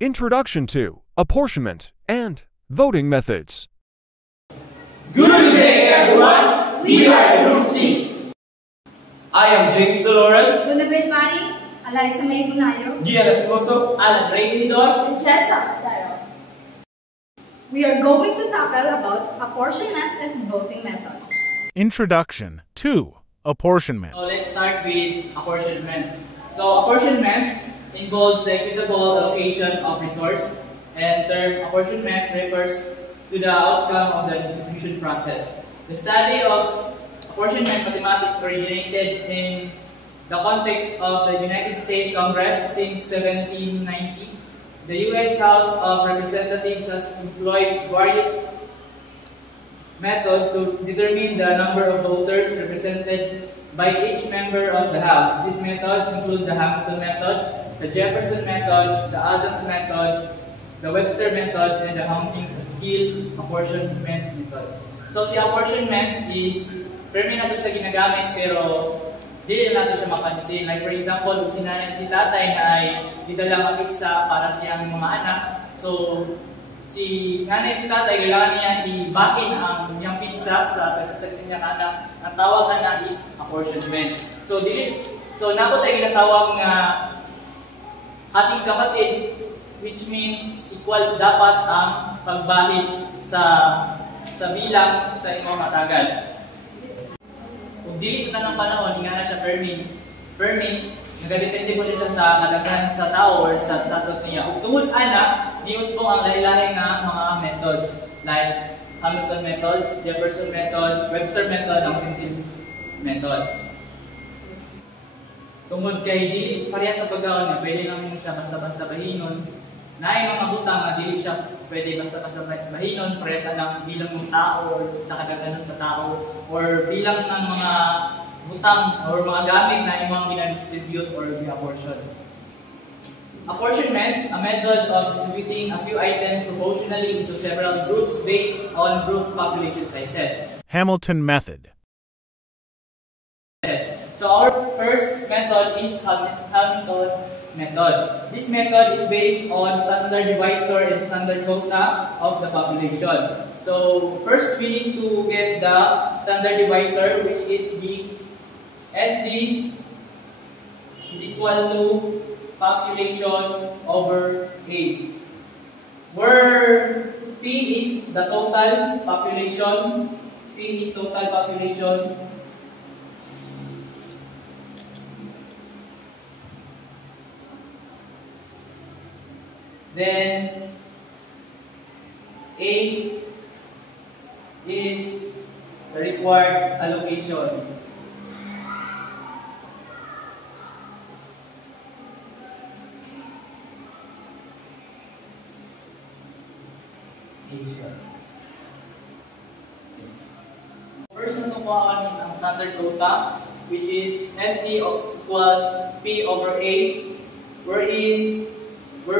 Introduction to Apportionment and Voting Methods. Good day, everyone. We are the Group 6. I am James Dolores, Lunabel Mari, Eliza May Bunayo, Gian Estimoso, Alan Ray Dinidor, and Jessa Daro. We are going to tackle about apportionment and voting methods. Introduction to Apportionment. So let's start with apportionment. So apportionment involves the equitable allocation of resource, and term apportionment refers to the outcome of the distribution process. The study of apportionment mathematics originated in the context of the United States Congress since 1790. The U.S. House of Representatives has employed various methods to determine the number of voters represented by each member of the House. These methods include the Hamilton method, the Jefferson method, the Adams method, the Webster method, and the Hunting-Hill apportionment method. So si apportionment is, permi na ito siya ginagamit pero hindi na ito siya mapansin. Like for example, kung si nanay si tatay na ay didala ang pizza para siyang mga anak, so si nanay si tatay kailangan niya ibakin ang yung pizza sa niyang anak. Ang tawag na is apportionment. So napo tayo ginatawag nga ating kapatid, which means equal dapat ang pagbahid sa bilang sa imong matagal. Kung dili sa tanang panahon, nga na siya permi, nagadepende mo siya sa kalagahan sa tao or sa status niya. Kung tungod ana, di usbong ang lahi-lahi nga mga methods like Hamilton methods, Jefferson method, Webster method, ang Hunting method. Tungod kay dili pareha sa pagkaon nga pwede lang mo siya basta-basta bahinon. Naay mga butang nga dili siya pwede basta-basta bahinon pareha sa lang bilang ng tao or sa kadaghanon sa tao or bilang ng mga butang or mga gamit na imong gina-distribute or gi-apportion. Apportionment, a method of distributing a few items proportionally into several groups based on group population sizes. Hamilton method. So our first method is Hamilton method. This method is based on standard divisor and standard quota of the population. So first we need to get the standard divisor, which is the SD is equal to population over A, where P is the total population, P is total population, then A is the required allocation. First na tukuhaan is ang standard quota, which is SD equals P over A, where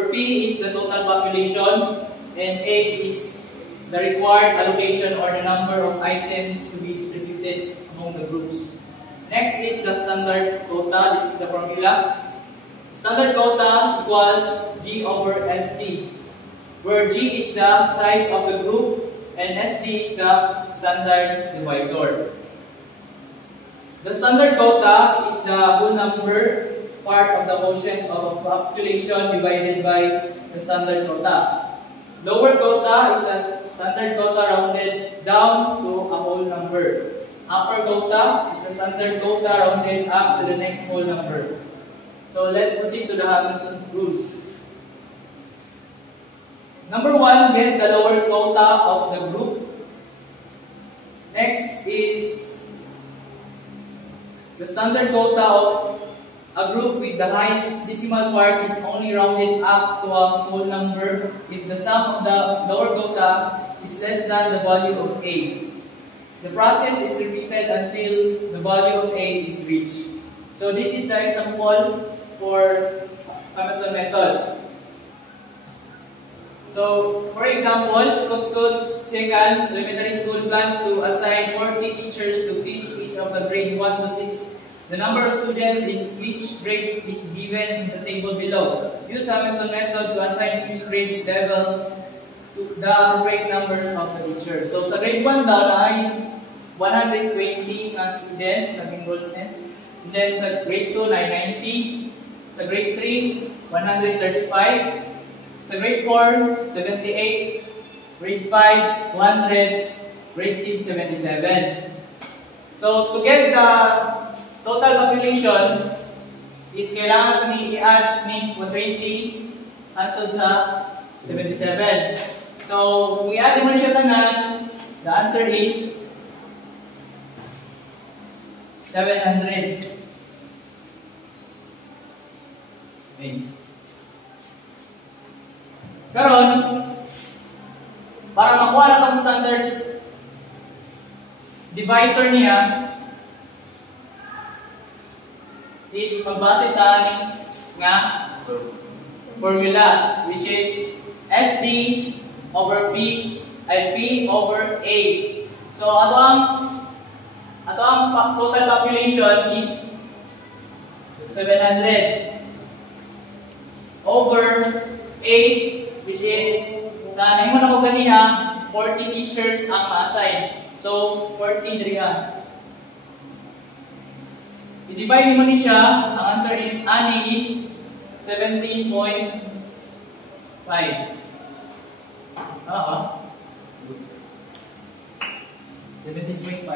P is the total population and A is the required allocation or the number of items to be distributed among the groups. Next is the standard quota. This is the formula. Standard quota equals G over SD, where G is the size of the group and SD is the standard divisor. The standard quota is the whole number part of the quotient of a population divided by the standard quota. Lower quota is a standard quota rounded down to a whole number. Upper quota is the standard quota rounded up to the next whole number. So let's proceed to the Hamilton rules. Number 1, get the lower quota of the group. Next is the standard quota of a group with the highest decimal part is only rounded up to a whole number if the sum of the lower quota is less than the value of A. The process is repeated until the value of A is reached. So this is the example for Hamilton method. So, for example, Kutkud Second Elementary School plans to assign 40 teachers to teach each of the grade 1 to 6 The number of students in each grade is given in the table below. Use Hamilton method to assign each grade level to the appropriate numbers of the teacher. So sa grade 1 daw na ay 120 na students na enrollment. And then sa grade 2 na ay 90. Sa grade 3, 135. Sa grade 4, 78. Grade 5, 100. Grade 6, 77. So to get the total population is kailangan ni i-add ni 120 atod sa 77. So kung i-add mo siya tanan, the answer is 700. Okay. Karon, para makuha na itong standard divisor niya, is magbase tayo nga formula, which is SD over P ay P over A. So ato ang total population is 700 over 8, which is sa nahimo na ko ganiha 40 teachers ang ma-assign. So 40 diri i-divide mo ni siya, ang answer in ani is 17.5. Tama ba? 17.5.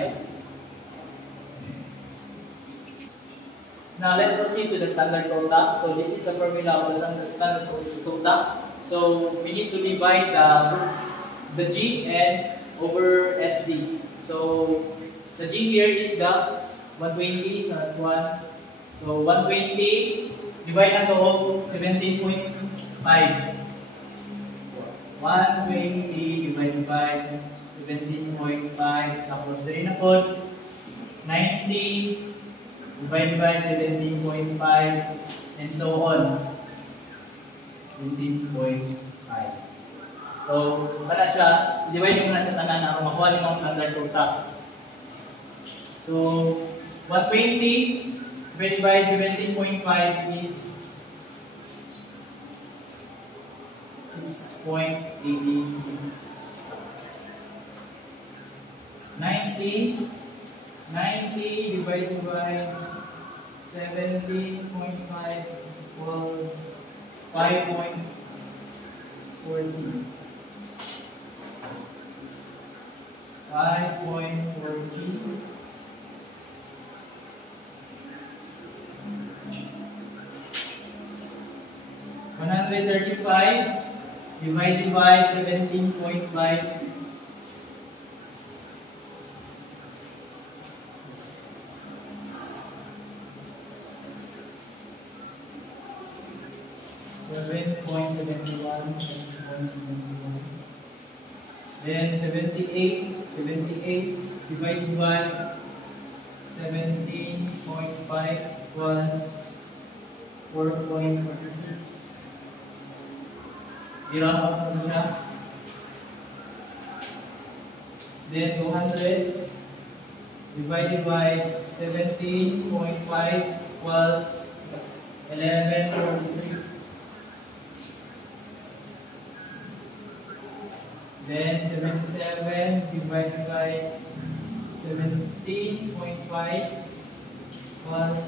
Now let's proceed to the standard quota. So this is the formula of the standard quota. So we need to divide the G and over SD. So the G here is the 120 sa 1. So 120 divide na to 17.5. 120 divided by 17.5 tapos diri na po 90 divided by 17.5 and so on. 17.5. So para siya divide mo na siya tanan aron makuha nimong standard quota. So 120 divided by 17.5 is 6.86. 90 divided by 17.5 equals 5.40. 5.40. 135 divided by 17.5 7.71. Then 78 divided by 17.5 was 4.46. Ilan ako siya? Then 200 divided by 17.5 equals 11.43. Then 77 divided by 17.5 was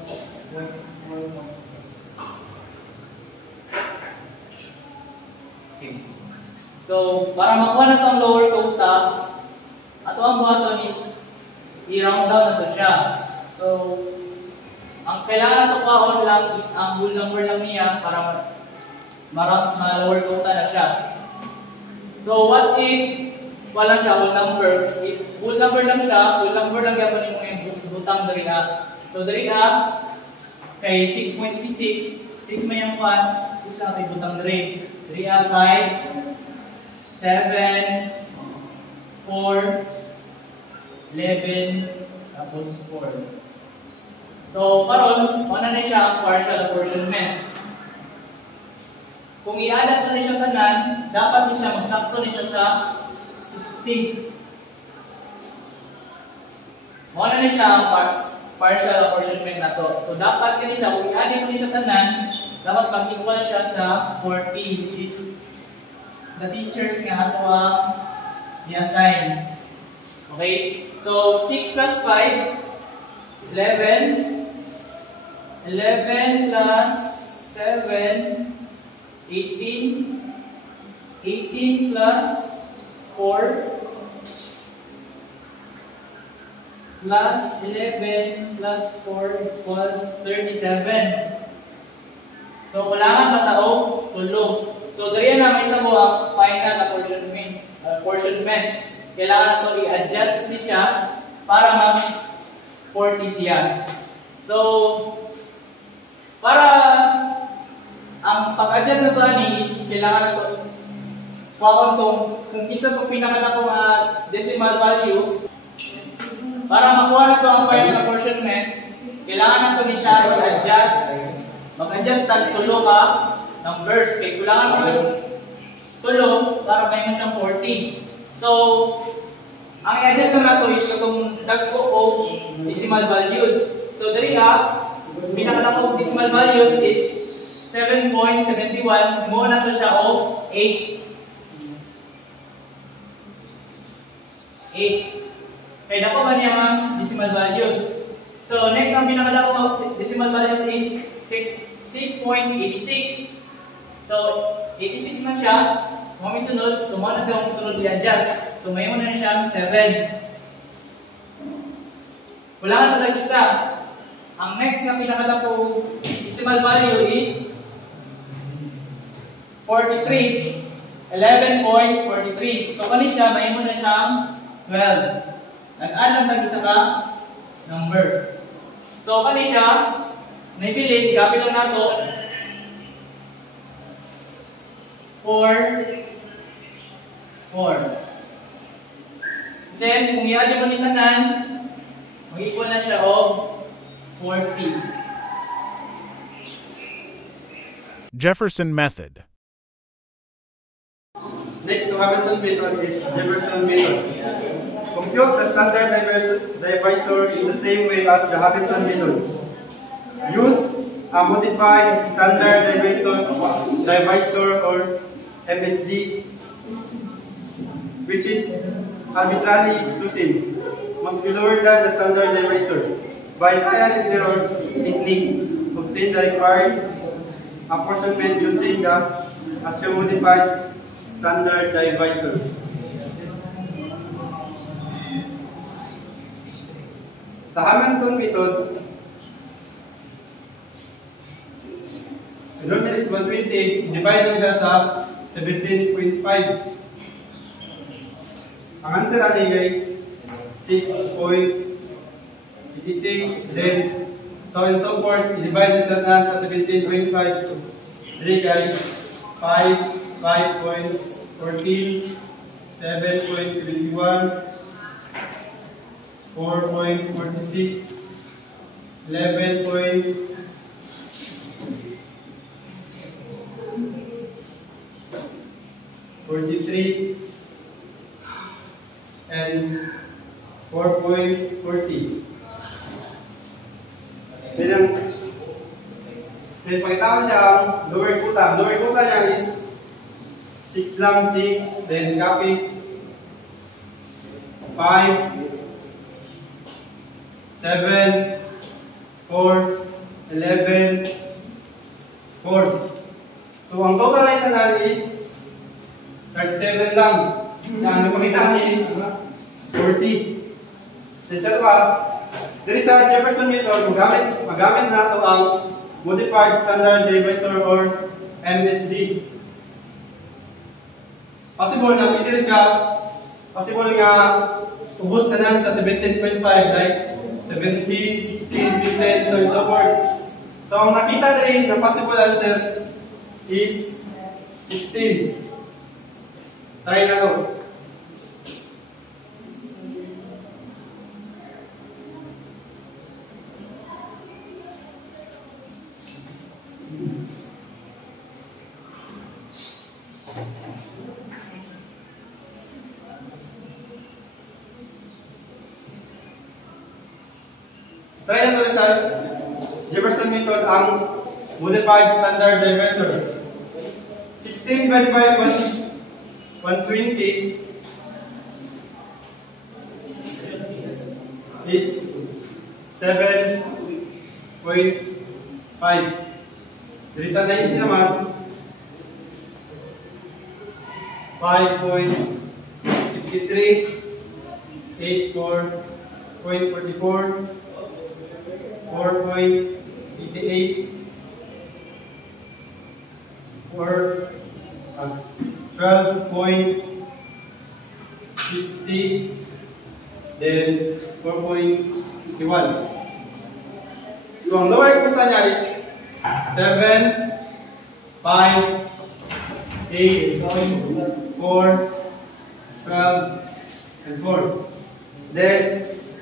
0.41. Okay. So, para makuha na itong lower quota, ato ang buhaton is i-round down na ito siya. So, ang kailangan na ito kaon lang is ang whole number lang niya para ma-lower quota na siya. So, what if wala siya whole number? If whole number lang siya, whole number lang yapon yung butang dari A. So, dari A, kay 6.26, 6 may yung 1, 6 na ito butang dari. 3 at 5, 7, 4, 11, tapos 4. So, karon, ano na siya ang partial apportionment. Kung i-add na siya tanan, dapat siya magsakto na siya sa 60. Ano na siya ang partial apportionment na to. So dapat kini siya, kung i-add mo ni siya tanan, dapat mag-equal siya sa 40, which is the teachers nga ato ang i-assign. Okay? So 6 plus 5, 11. 11 plus 7, 18. 18 plus 4 plus 11 plus 4 equals 37. So, kailangan mataog tulo. So, dali na may tabo ang final apportionment. Kailangan ito i-adjust ni siya para mag-40 siya. So, para ang pag-adjust na ito is kailangan ito kung kinsa itong pinakadako nga decimal value, para makuha na ito ang final apportionment, kailangan na ito ni siya i-adjust. Mag-adjust ng tulo ka numbers. Kaya kailangan mo yung tulo para may mo siyang 40. So, ang i-adjust na ito is itong dagko o decimal values. So, dali pinakadako decimal values is 7.71. Mo na ito siya o 8. 8. Kaya dako ba niya ang decimal values? So, next ang pinakadako decimal values is 6.86. So, 86 na siya. Kung may sunod, so mo na itong sunod i-adjust. So, may mo na siya 7. Wala nga talag isa. Ang next na pinakadako decimal value is 43. 11.43. So, kani siya, may mo na siyang 12. Nag-add lang tag-isa ka number. So, kani siya, naibilin, i-copy lang nato 4. Then, kung i-add mo ni tanan, mag-equal na siya o 40. Jefferson method. Next to Hamilton method is Jefferson method. Compute the standard divisor in the same way as the Hamilton method. Use a modified standard divisor or MSD, which is arbitrarily chosen, must be lower than the standard divisor. By trial and error technique, obtain the required apportionment using the modified standard divisor. Sa Hamilton method, the number is 120, divide siya sa 17.5. Ang answer ay 6.86, then so and so forth, divide siya sa 17.5. Dili kay 5, 5.14, 7.71, 4.46, 11.43, and 4.40. Then pakita siya ang lower quota. Lower quota niya is 6 lang, 6, then copy 5, 7, 4, 11, 4. So ang total na tanan is 37 lang. Ang napakita niya is 40. Then sa pa, there is a Jefferson method, magamit na ito ang modified standard divisor or MSD. Possible na pwede siya, possible nga ubos na nan sa 17.5 like 17, 16, 15, so and so forth. So ang nakita rin ng possible answer is 16. Try na to. Try na to sa Jefferson method ang modified standard divisor. 16 divided by 120 is 7.5. Dari sa 90 naman 5.63, 84.44, 4.88, 12.50, then 4.51. So ang lower punta niya is 7, 5, 8, 4, 12, and 4. Then,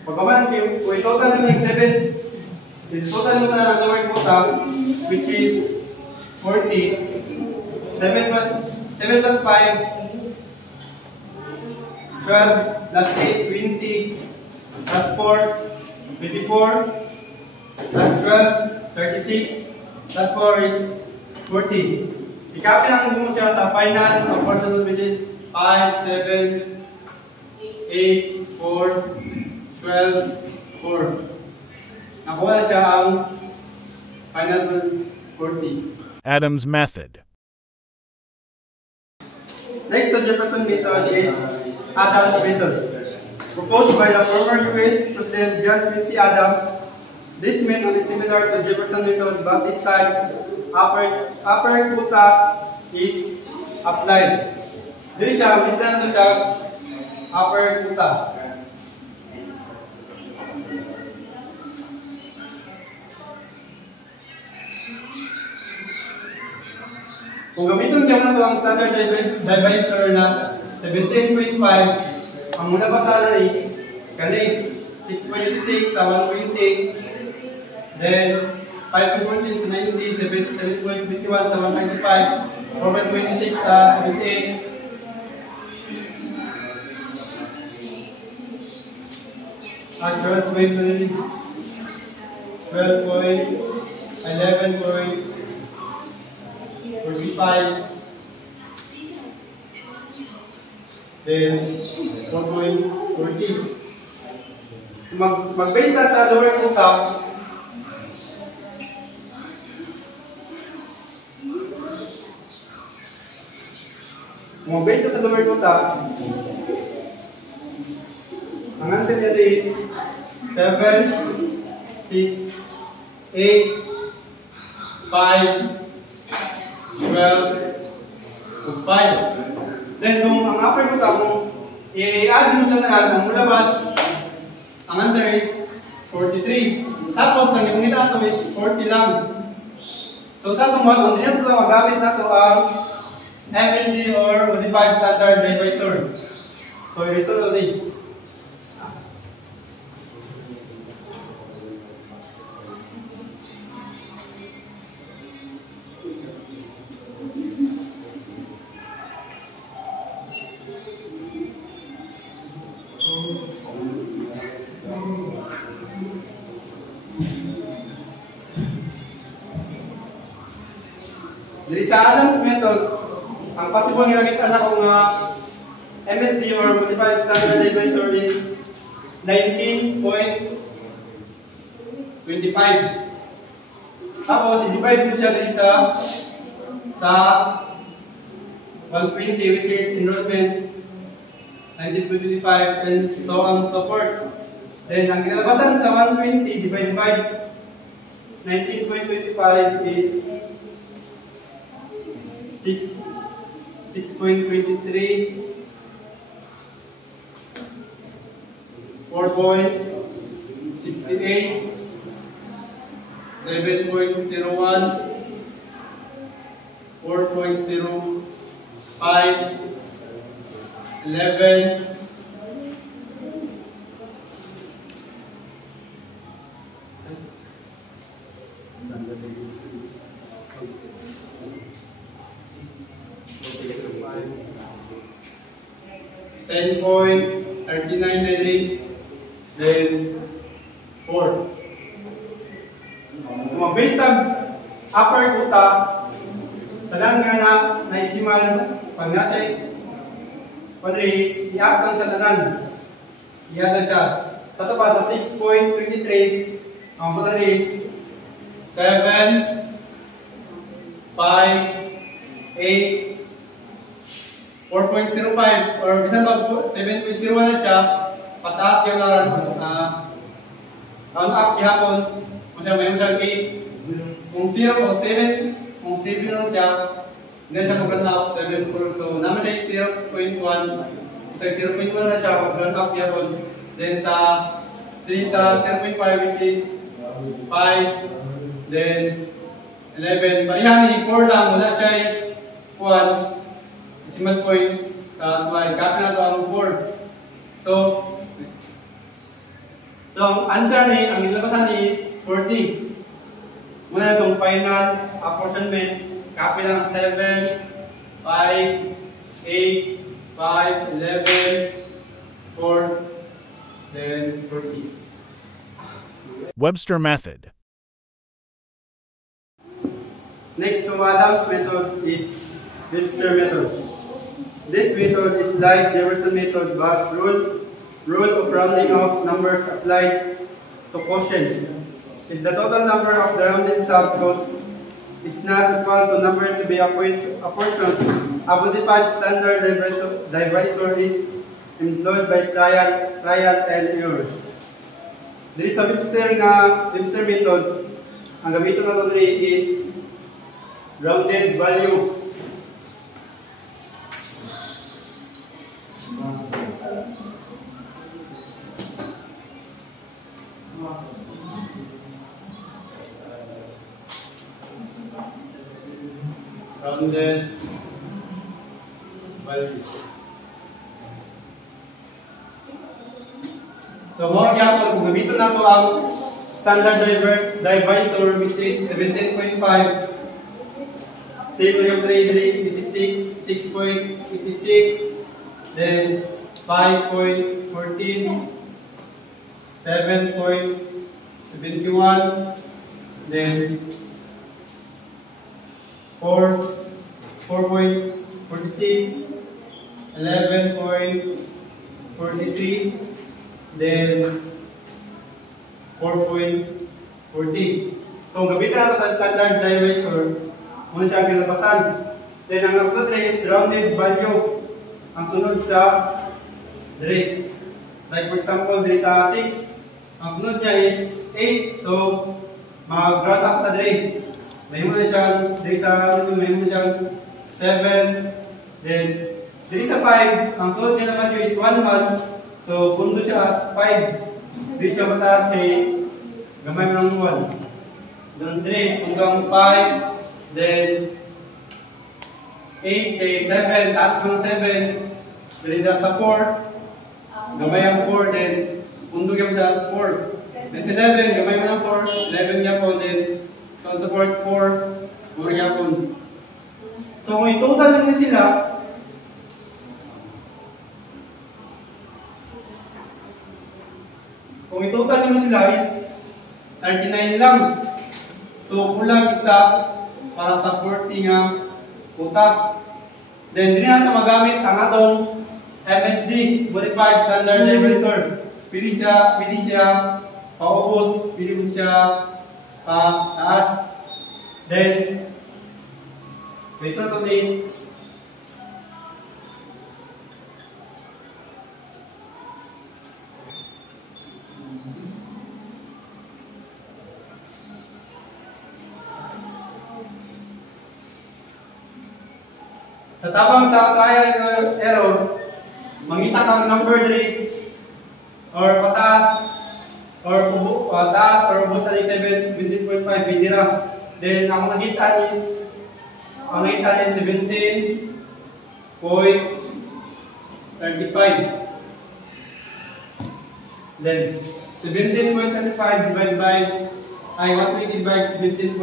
pagkaman, kung total naman yung 7, yung total naman na lower punta, which is 40. 7 plus 5, 12 plus 8, 20, plus 4, 24, plus 12, 36, plus 4 is 40. I-copy lang mo siya sa final apportionment, which is 5, 7, 8, 4, 12, 4. Nakuha siya ang final 40. Adams method. Next, the Jefferson method is Adams method. Proposed by the former U.S. President John Quincy Adams, this method is similar to Jefferson method, but this time upper quota is applied. Dili siya, misdan na siya upper quota. Kung gamitin niyo na ito ang standard divisor na 17.5, ang muna pa sana ni kani 6.86 sa 120, then 5.14 sa 90, 7.51 sa 195, 4.26 sa 78, at 12.11.45, then 4.40. Mag-base na sa lower quota, mag-base na sa lower quota, ang answer nito is 7, 6, 8, 5, 12, 5. Then kung ang upper quota mo, i-add mo sa lahat, ang mulabas, ang answer is 43. Tapos, ang yung nila ito is 40 lang. So, sa itong mga kung dito lang magamit na ito ang MSD or Modified Standard Divisor. So, i-resolve ulit. Dari sa Adams method, ang possible nga nakita na kung MSD or Modified Standard Divisor is 19.25. Tapos, i-divide mo siya dari sa 120, which is enrollment 19.25, and so on and so forth. Then, ang kinalabasan sa 120 divided by 19.25 is 6.23, 4.68, 7.01, 4.05, 11, 10.39, then 4. based on upper quota, talan nga na decimal, pag nasa quadris, i-add lang sa tanan. I-add lang siya. Tapos pa sa 6.23, ang quadris, 7, 5, 8, 4.05 or bisan ba 7.01 na siya, pataas yung round up gihapon kung siya may masang 8 kung 0 o 7 kung 7 na siya hindi siya mag-round up 7 so naman siya 0.1 isang 0.1 na siya mag-round up gihapon then sa 3 sa 0.5 which is 5 then 11 parihani 4 lang wala siya 1 decimal point sa tuwal. Copy na ito ang 4. So ang answer ni, ang nilabasan is 40. Muna itong final apportionment. Copy lang 7, 5, 8, 5, 11, 4, then 40. Webster method. Next to Adams method is Webster method. This method is like Jefferson method, but rule of rounding off numbers applied to quotients. If the total number of the rounded subgroups is not equal to number to be apportioned, a modified standard divisor is employed by trial and error. There is a Webster method. Ang gamiton natin is rounded value. Rounded value. So, more example, kung gamitin na ito ang standard divisor which is 17.5, same yung 3, 86, 6.86, then 5.14, 7.71, then 4.46, 11.43, then 4.40. So, gamitin natin sa standard divisor, muna siya kilabasan. Then, ang nasunod is rounded value. Ang sunod sa dire. Like for example, dire sa 6, ang sunod niya is 8. So, mag-round up na dire. May mo na siya, dire sa may mo siya 7. Then, dire sa 5, ang sunod niya naman is 1. So, pundo siya as 5. Dire siya mataas kay gamay mo ng 1. Then, 3 hanggang 5. Then, 8 kay 7, taas mo ng 7. Then, sa 4, gamay ang 4. Then, pundo siya sa 4. Then, 11, gamay mo ng 4. 11 niya po. Then, so, support 4. 4 niya po. So, kung i-total nyo sila, is 39 lang. So, kulang isa para sa 40 nga quota. Then, din natin magamit ang atong MSD, Modified Standard Divisor. Pili siya paubos, pili mo siya taas. Then, result of the sa tabang sa trial error, mangita kang number 3 or pataas or ubos sa 17.5 bidira. Then ang nakita is 17.35. Then 17.35 divided by 17.35.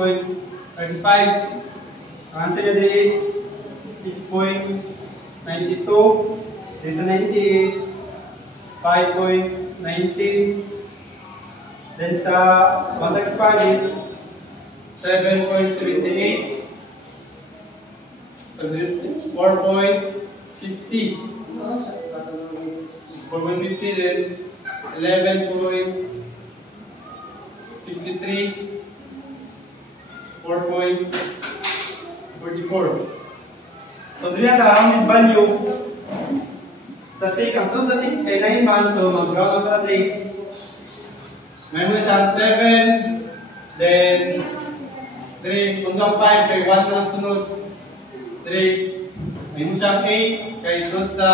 Ang answer niya is 6.92. Then sa 90 is 5.19. Then sa 135 is 7.78, 4.50, 4.50 then 11.53, 4.44. So, dito na ang mid value sa 6. Ang sunod sa 6 kay 9 man, so mag-round out natin. Meron na siyang 7, then 3, hanggang 5 kay 1 na ang sunod. 3, meron siyang 8, kay sunod sa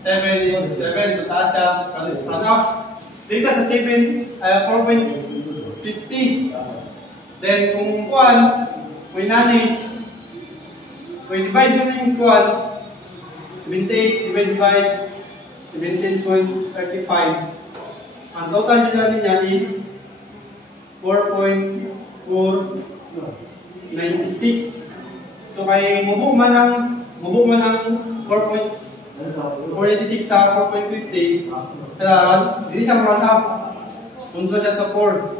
7 is 7, so taas siya, run out. Dito sa 7, 4.50. Then kung 1, may nani, may divide naman yung 12, 78 divided by 17.35. Ang total natin niya is 4.496. So kay mubo man ang 4.496 sa 4.50. Hindi siya run up. Punto siya sa 4.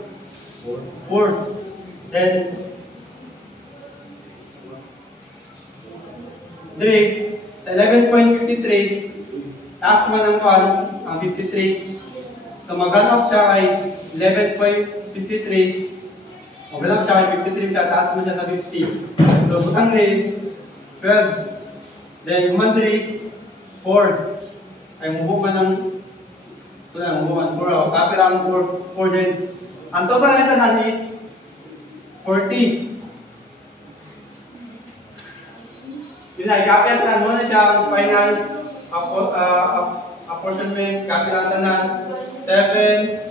Then Drake, sa 11.53, taas man ang 1, ang 53. So mag-run up siya kay 11.53. Mag-run up siya kay 53, taas man siya sa 50. So butang race, 12. Then humandri, 4. Ay mubukan ng, so na, mubukan 4. Kapira ang 4 din. Ang total na itanan is 40. Yun ay, kapitan mo na siya ang final apportionment, kapitan tanan 7,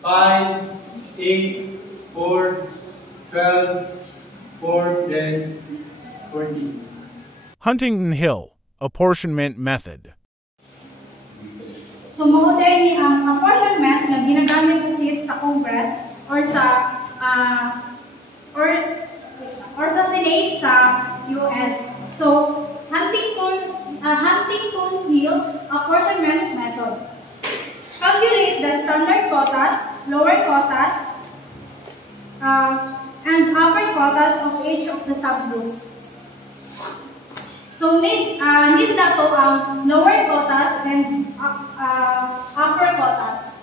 5, 8, 4, 12, 4, then 40. Huntington Hill Apportionment Method. So, mahuday ni ang apportionment na ginagamit sa seat sa Congress or sa Senate sa US. So, Huntington Hill apportionment method. Calculate the standard quotas, lower quotas, and upper quotas of each of the subgroups. So, need na to ang lower quotas and upper quotas.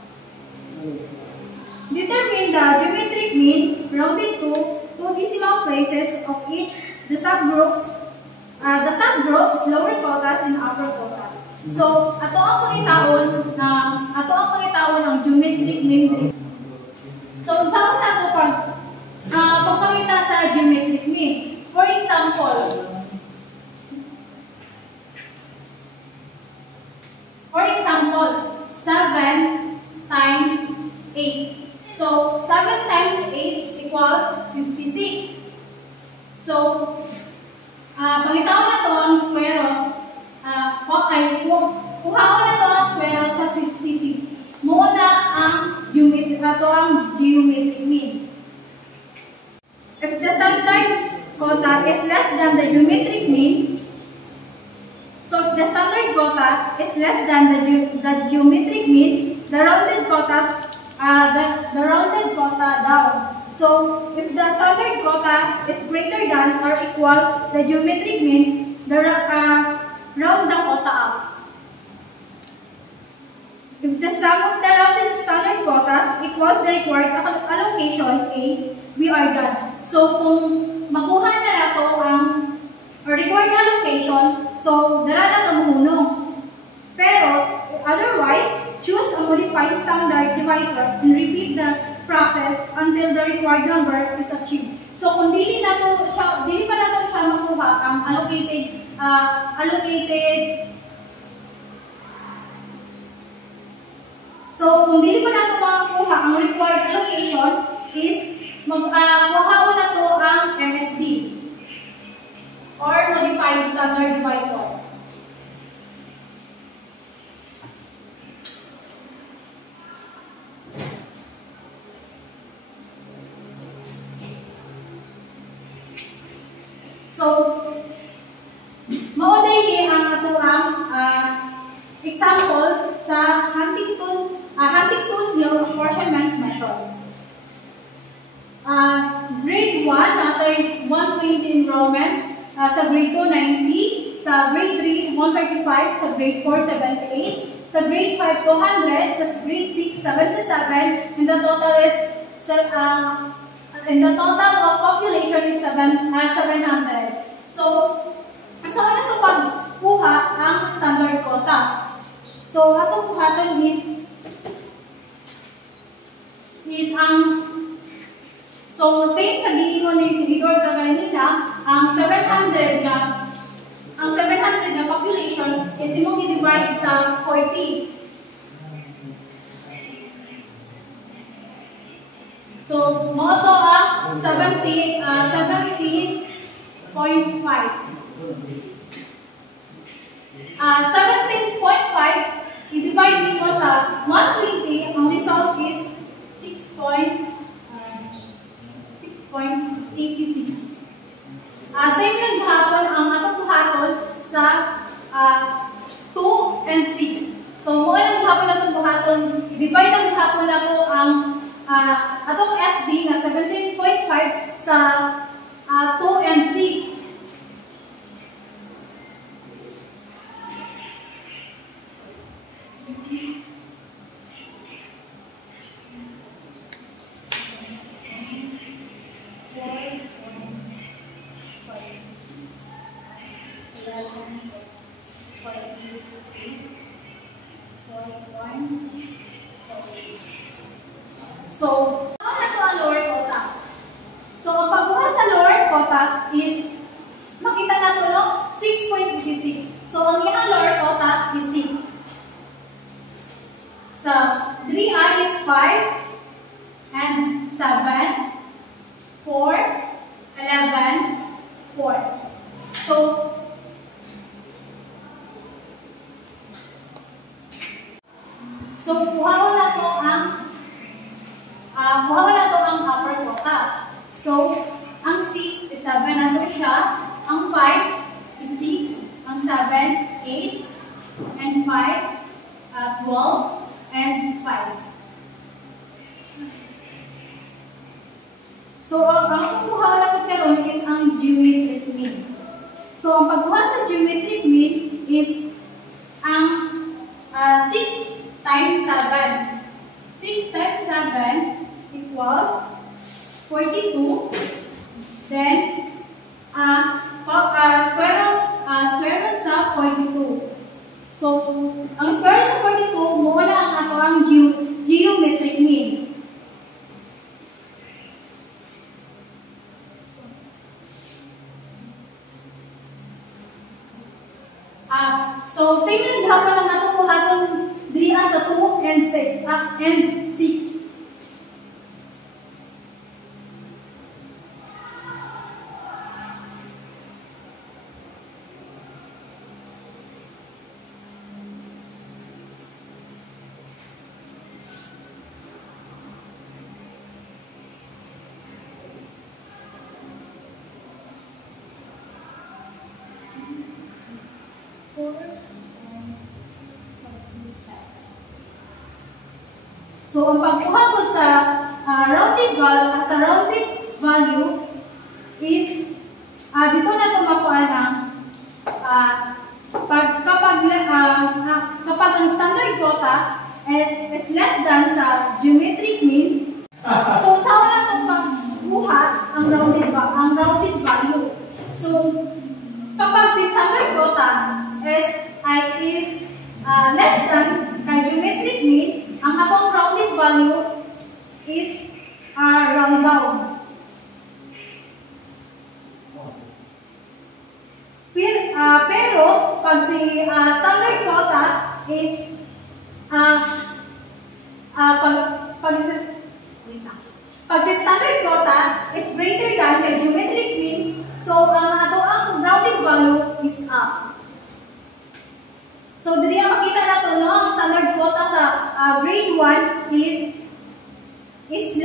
Determine the geometric mean rounded to two decimal places of each the subgroups, lower quotas and upper quotas. So, ato ang pangitaon ang geometric mean. So, saan na ito pagpangita sa geometric mean? For example, 7 times 8. So, 7 times 8 equals 56. So, pangitaon na ito ang square root. Kuhaon na ito ang square root sa 56. Muna ang geometric mean. If the standard quota is less than the geometric mean, so if the standard quota is less than the geometric mean, the rounded quota down. So if the standard quota is greater than or equal the geometric mean, round the quota up. If the sum of the rounded standard quotas equals the required allocation A, we are done. So kung makuha na nato ang required allocation, so dara na kamuhunong. Pero otherwise, choose a modified standard divisor and repeat the process until the required number is achieved. So kung dili pa nato siya makuha ang So kung dili pa nato makuha ang required allocation is kuhaon na to ang MSD or modified standard divisor. So, maunay ni ang ato ang example sa Huntington Hill apportionment method. Grade sa grade 2, 90, sa grade 3, 135, sa grade 4, 78, sa grade 5, 200, sa grade 6, 77, and the total is and the total of population is 700. So, sa wala ito pagkuha ang standard quota. So, atong buhaton is ang so same sa giingon ni Igor kanina, ang 700 na population is imong i-divide sa 40. So, mo to ang 17.5. Ah, 17.5 i-divide nito sa 120, ang result is 6.86. Same lang gahapon ang atong buhaton sa 2 and 6. So, mo lang gahapon atong buhaton, divide lang gahapon nato ang atong SD na 17.5 sa 2 and 6. So, ano na ito ang lower quota? So, ang pagbuha sa lower quota is, makita na ito, no? 6.86. So, ang iyang lower quota is 6. So, 3i is 5, and 7, 4, 11, 4. So, buhawan na ito ang upper quota. So, ang 6 is 7 na ito siya, ang 5 is 6, ang 7, 8, and 5, 12, and 5. So, ang pagkuha na ito karon is ang geometric mean. So, ang pagkuha sa geometric mean is ang 6 times 7. 6 times 7 equals 42. Then, square root sa 42. So, ang square root sa 42, mawala ang ato ang geometric mean. So, same lang hapon lang nato buhaton diri sa 2 and 6. So, ang pagkuha po sa rounded value is dito na tumakuan ang kapag ang standard quota is less than sa geometric mean. So, sa wala itong pagkuha ang rounded value. So, kapag si standard quota is less than kay geometric mean, ang atong rounded value is round down. Pero pag si standard quota is pag si standard quota is greater than the geometric mean, so ang atong rounded value is up. So, dili ang makita na ito, no? Ang standard quota sa grade 1 is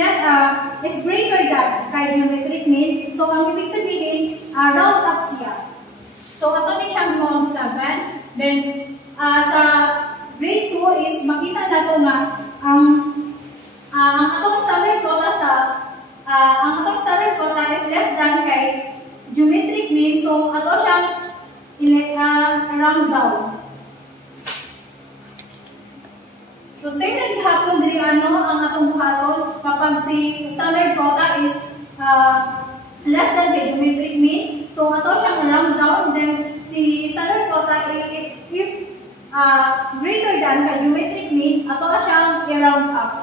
greater than kay geometric mean. So, ang ibig sabihin, round up siya. So, ito din siyang mga 7. Then, sa grade 2 is makita na ito nga ang atong standard quota is less than kay geometric mean. So, So, ato siyang round down. So, same na gihapon diri ang atong buhaton kapag si standard quota is less than the geometric mean. So, ato siyang round down. Then, si standard quota, if greater than the geometric mean, ato siyang i-round up.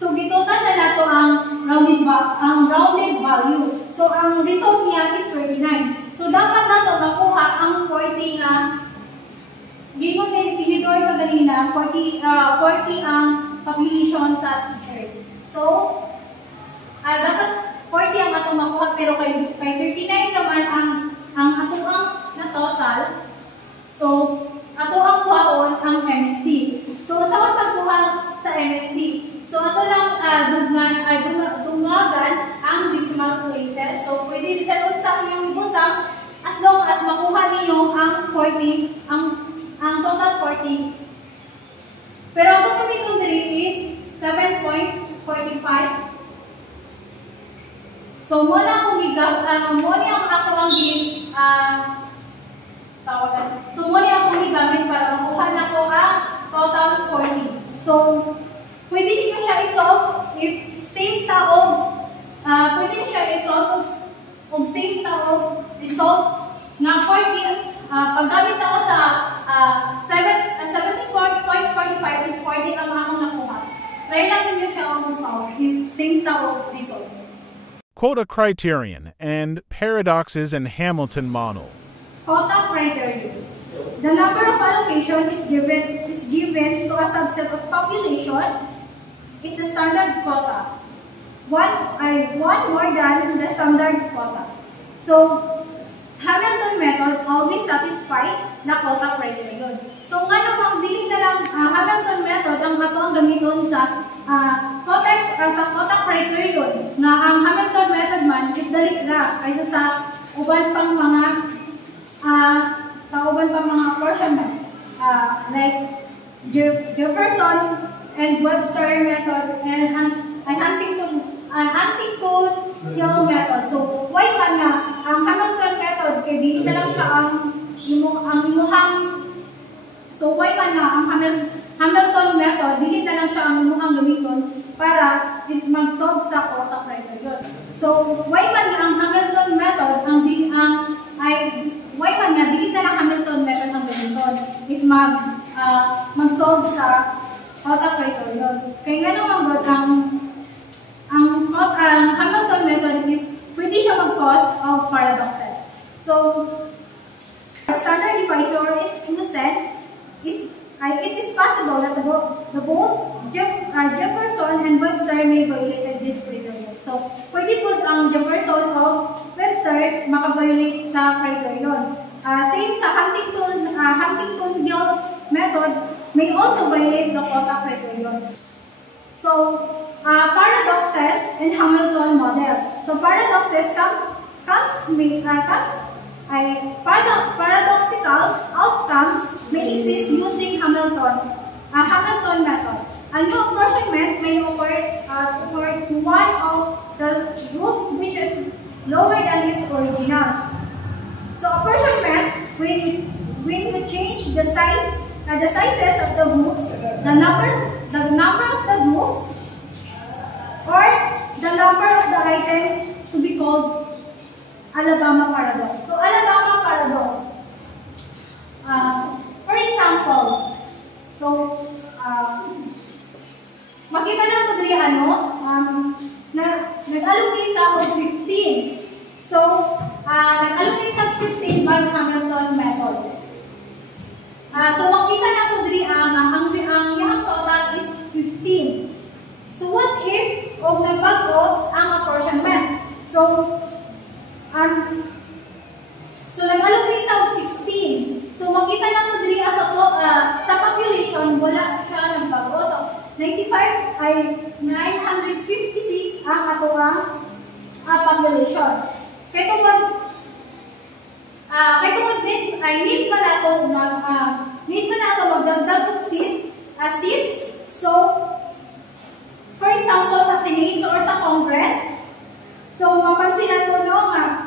So, gitotal na nato ang rounded value. So, ang result niya is 39. So, dapat nato makuha ang 40 nga gingon din tinidor ka ganina, 40 ang population sa teachers. So, dapat 40 ang ato makuha, pero kay 39 naman ang ato na total. So, ato ang kuhaon ang MST. So, saan pagkuha sa MST? So, ato lang dungagan ang decimal places. So, pwede reset sa inyong butang as long as makuha niyo ang 40, ang total 40. Pero ang gamiton diri is 7.45. So, muna akong muna ako ang tawagan. So, muna akong gigamit para makuha na ko ang total 40. So, pwede niyo siya i-solve if same taog, pwede niyo siya i-solve kung same taog, resolve nga 40, paggamit ako sa 70.45 is 40 ang akong nakuha. Try lang niyo siya i-solve if same taog, resolve. Quota criterion and paradoxes in Hamilton model. Quota criterion. The number of allocation is given to a subset of population is the standard quota. One more than the standard quota. So, Hamilton method always satisfy na quota criterion. So, nga namang dili na lang Hamilton method ang atong gamiton sa quota criterion nga ang Hamilton method man is dali ra kaysa sa uban pang mga apportionment like Jefferson and Webster method and Huntington-Hill method. So, why man nga ang Hamilton method kay dili na lang siya ang imuhang. So, why man nga ang Hamilton method dili na lang siya ang imuhang gamiton para is mag-solve sa quota criterion. So, why man nga ang Hamilton method why man nga dili na lang Hamilton method ang gamiton if mag-solve sa quota criterion. Kaya nga naman God, ang Hamilton method is pwede siya mag-cause of paradoxes. So, standard divisor is innocent. It is possible that both Jefferson and Webster may violate this criterion. So, pwede po ang Jefferson o Webster makaviolate sa criterion. Same sa Huntington-Hill method may also violate the quota criterion. So, paradoxes in Hamilton model. So, paradoxes paradoxical outcomes may exist using Hamilton method. A new apportionment may occur to one of the groups which is lower than its original. So, apportionment, when you change the sizes of the groups, the number of the groups, or the number of the items to be called Alabama paradox. So, Alabama paradox. For example, so, makita na ito dali nag-allocate ako 15. So, nag-allocate ako 15 by Hamilton method. So, makita na ito dali ang iyang total is 15. So, what if nagbago ang apportionment? So, nag-allocate ako 16. So, makita na ito dali sa population, wala siya nagbago. So, 95 ay 956 ang ato ang population. Kaya kung Kay tungod din, ay need man nato magdagdag og seats. So, for example, sa Senate or sa Congress, so mapansin nato no nga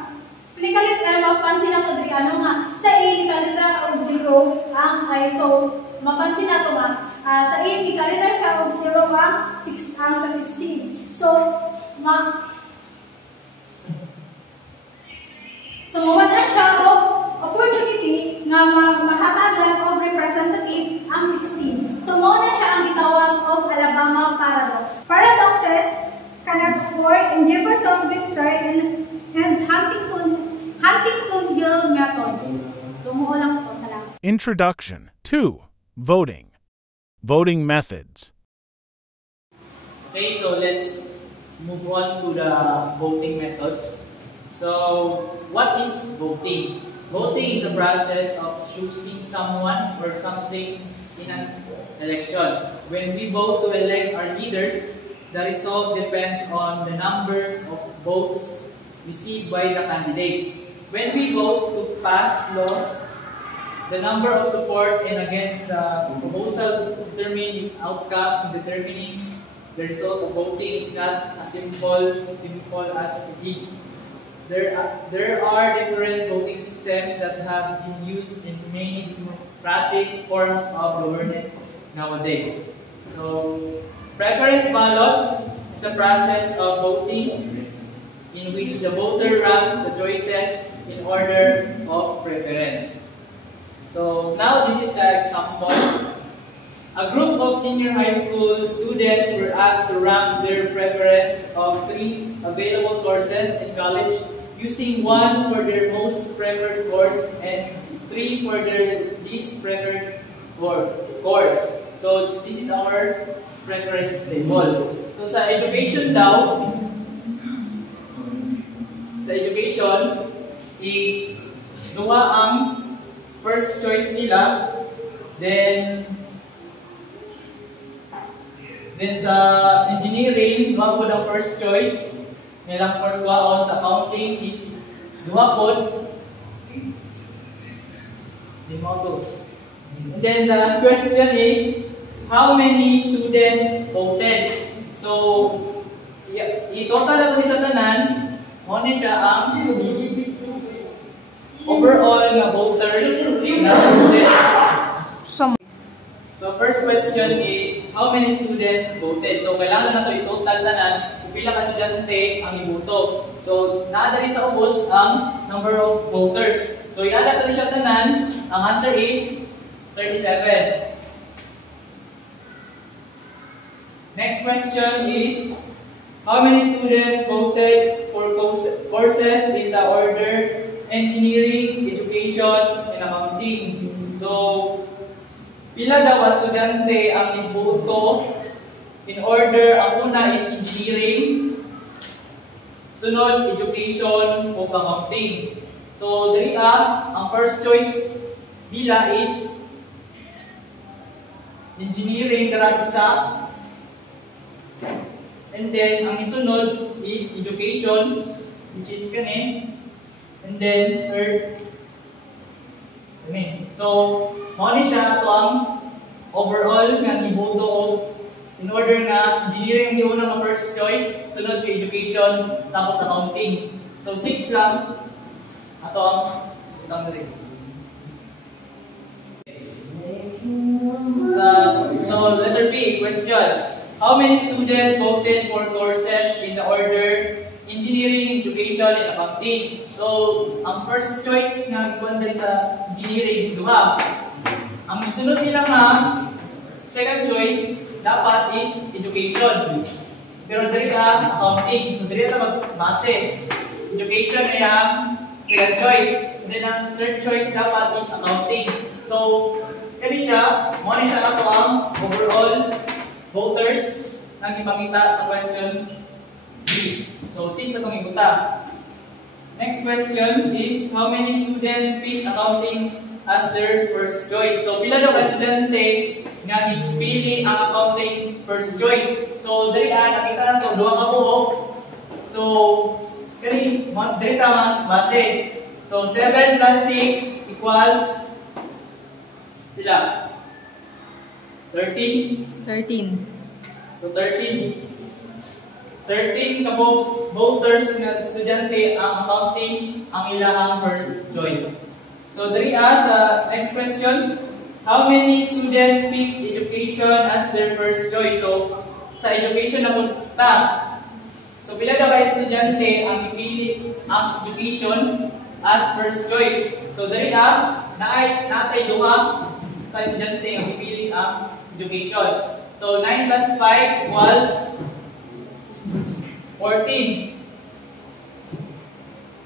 mapansin nato diri nga sa ikalita og 0 ang ay so mapansin nato nga sa ikalita siya og 0 ang 6 ang sa 16. So mawalan siya og opportunity nga mahatagan og representative ang 16. So mao na siya ang gitawag og Alabama paradox. Paradoxes cannot work in Jefferson, Webster, and Huntington-Gill method. So mao lang po, salamat. Introduction 2. Voting. Voting methods. Okay, so let's move on to the voting methods. So, what is voting? Voting is a process of choosing someone or something in an election. When we vote to elect our leaders, the result depends on the numbers of votes received by the candidates. When we vote to pass laws, the number of support and against the proposal determine its outcome. Determining the result of voting is not as simple as it is. There are different voting systems that have been used in many democratic forms of government nowadays. So, preference ballot is a process of voting in which the voter ranks the choices in order of preference. So, now this is the example. A group of senior high school students were asked to rank their preference of 3 available courses in college, using 1 for their most preferred course and 3 for their least preferred course. So, this is our preference table. So, sa education daw, is duha ang first choice nila, then sa engineering, duha po ang first choice. Nilang course waon sa accounting is duha po. And then the question is, how many students voted? So, i-total na ito sa tanan, mo siya ang overall na voters na students. So, first question is, how many students voted? So, kailangan na ito i-total tanan kung pila ka estudyante ang iboto. So, naadari sa ubos ang number of voters. So, i-add na siya tanan, ang answer is 37. Next question is, how many students voted for courses in the order engineering, education, and accounting? So, pila daw estudyante ang iboto in order? Ang una is engineering, sunod education o accounting. So, diri ang first choice bila is engineering kara isa. And then, ang isunod is education, which is kani. And then, third, kani. So, mao ni siya ato ang overall nga niboto in order nga engineering yung unang first choice, sunod kay education, tapos accounting. So, 6 lang ato ang utang diri. So, letter B, question. How many students voted for courses in the order engineering, education, and accounting? So, ang first choice nga ikuan din sa engineering is duha. Ang sunod nila nga second choice dapat is education. Pero diri accounting. So, diri ta magbase. Education ay ang second choice. And then ang third choice dapat is accounting. So, kani siya, mo ni siya ato ang overall voters nang ipakita sa question B. So, 6 atong iguta. Next question is, how many students pick accounting as their first choice? So, pila daw ka estudyante nga pili ang accounting first choice? So, diri nakita na ito, duha ka buhok. So, diri ta base. So, So 7 plus 6 equals pila? 13? 13. So 13 ka voters na estudyante ang accounting ang ilang first choice. So diri sa next question, how many students pick education as their first choice? So sa education na punta. So pila ka ba estudyante ang ipili ang education as first choice? So diri natay duha ka estudyante ang ipili ang education. So 9 plus 5 equals 14.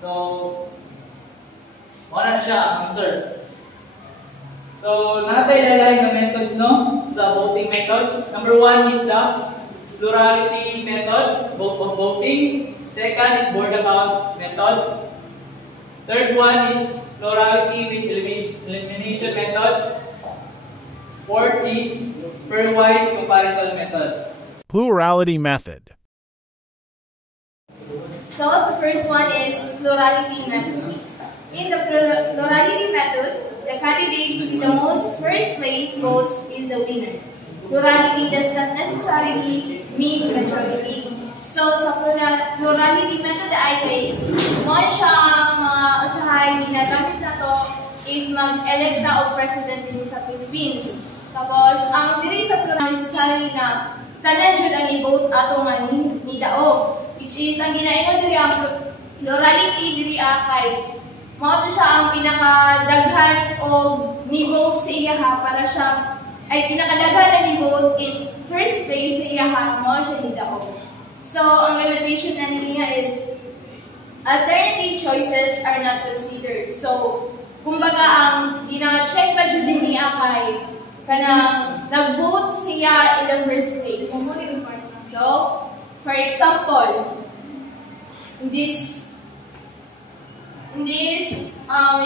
So wala na siya answer. So natay lalay nga methods no sa voting methods. Number 1 is the plurality method of voting. Second is board account method. Third one is plurality with elimination method. Fourth is pairwise comparison method. Plurality method. So the first one is plurality method. In the plurality method, the candidate with the most first place votes is the winner. Plurality does not necessarily mean majority. So sa plurality method ay mo siya mga usahay ginagamit na to if mag-elect na og president din sa Philippines. Tapos ang diri sa plurality na tanan jud ang i-vote ato nga ni daog, which is ang ginaingon diri ang plurality diri kay mao to siya ang pinakadaghan og ni-vote sa iya para siya ay pinakadaghan na ni-vote in first place sa iya mao siya ni daog. So ang limitation na niya is alternative choices are not considered. So kumbaga ang gina-check pa jud niya kay kanang nag-vote siya in the first place. So, for example, in this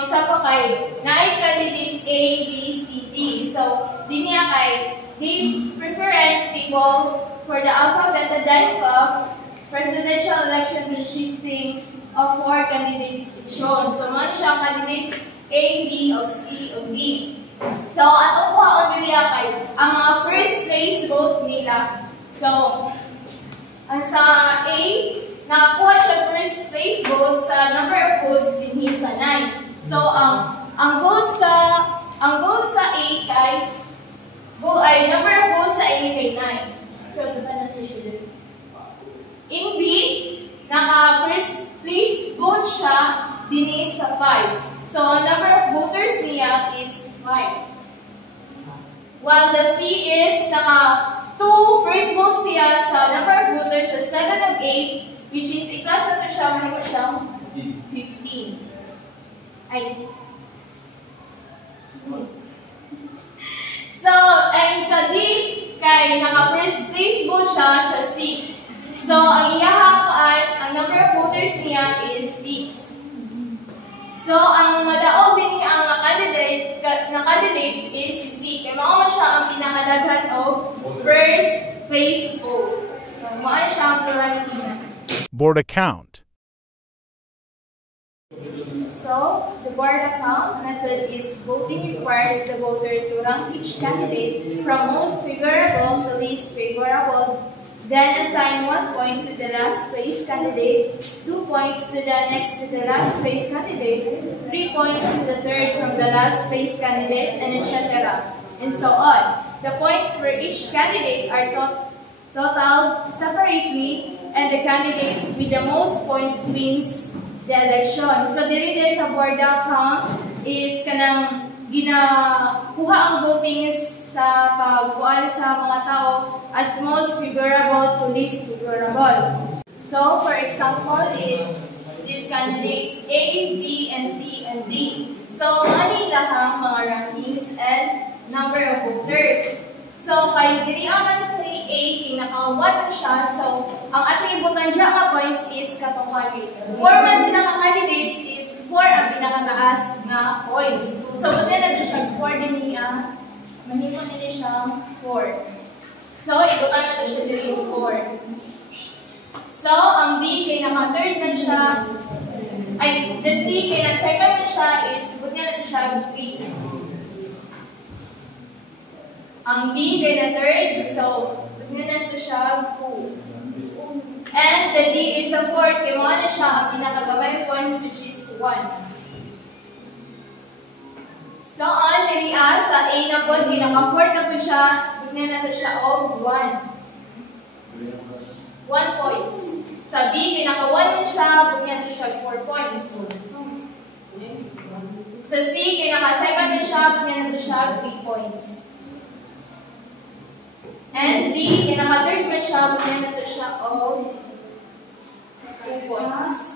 example kay naay candidate A, B, C, D. So, din niya kay they preference table for the Alpha Beta Di Club presidential election consisting of 4 candidates shown. So, man siya candidates A, B, o C, o D. So, ang kuhaon nila kay ang mga first place vote nila. So, ang sa A, nakakuha siya first place vote sa number of votes dinhi sa 9. So, ang vote sa A kay number of votes sa A kay 9. So, ito natin siya dito. In B, naka first place vote siya dinhi sa 5. So, ang number of voters niya is 5. While the C is naka 2 first votes siya sa number of voters sa 7 of 8, which is i-class na to siya, mahimo siyang 15. Ay. So, and sa D, kay naka first place vote siya sa 6. So, ang iyahang ang number of voters niya is 6. So, ang madaog din niya ang candidates is si C. Kaya mao man siya ang pinakadaghan of first place vote. So, mao siya ang plurality na. Board account. So, the board account method is voting requires the voter to rank each candidate from most favorable to least favorable, then assign 1 point to the last place candidate, 2 points to the next to the last place candidate, 3 points to the third from the last place candidate, and etc. And so on. The points for each candidate are totaled separately, and the candidate with the most points wins the election. So, diri sa board account is kanang ginakuha ang voting sa pagkuan sa mga tao as most favorable to least favorable. So, for example, is these candidates A, B, and C, and D. So, ani lahang mga rankings and number of voters. So, kay diri aman sa A, kinaka-1 siya. So, ang ating ibutan dyan nga points is katong 4 man sila mga candidates is 4 ang pinakataas nga points. So, buti na ito siya 4 din niya. Mahimon nila siya 4. So, ibutan na ito siya diri 4. So, ang B, kay naka-third man siya. the C, kaya na second na siya is, put nga na siya 3. Ang D, kaya na third, so, put nga na siya 2. And the D is the fourth, kaya mo na siya ang pinakagawin points, which is 1. So, on, nariya, sa A na po, pinaka-fourth na po siya, put nga na siya of 1. 1 points. Sa B, pinaka-1 na siya, put nga na siya 4 points. Sa C, pinaka-second na siya, put nga na siya 3 points. And D, pinaka-third na siya, put nga na siya of 2 points.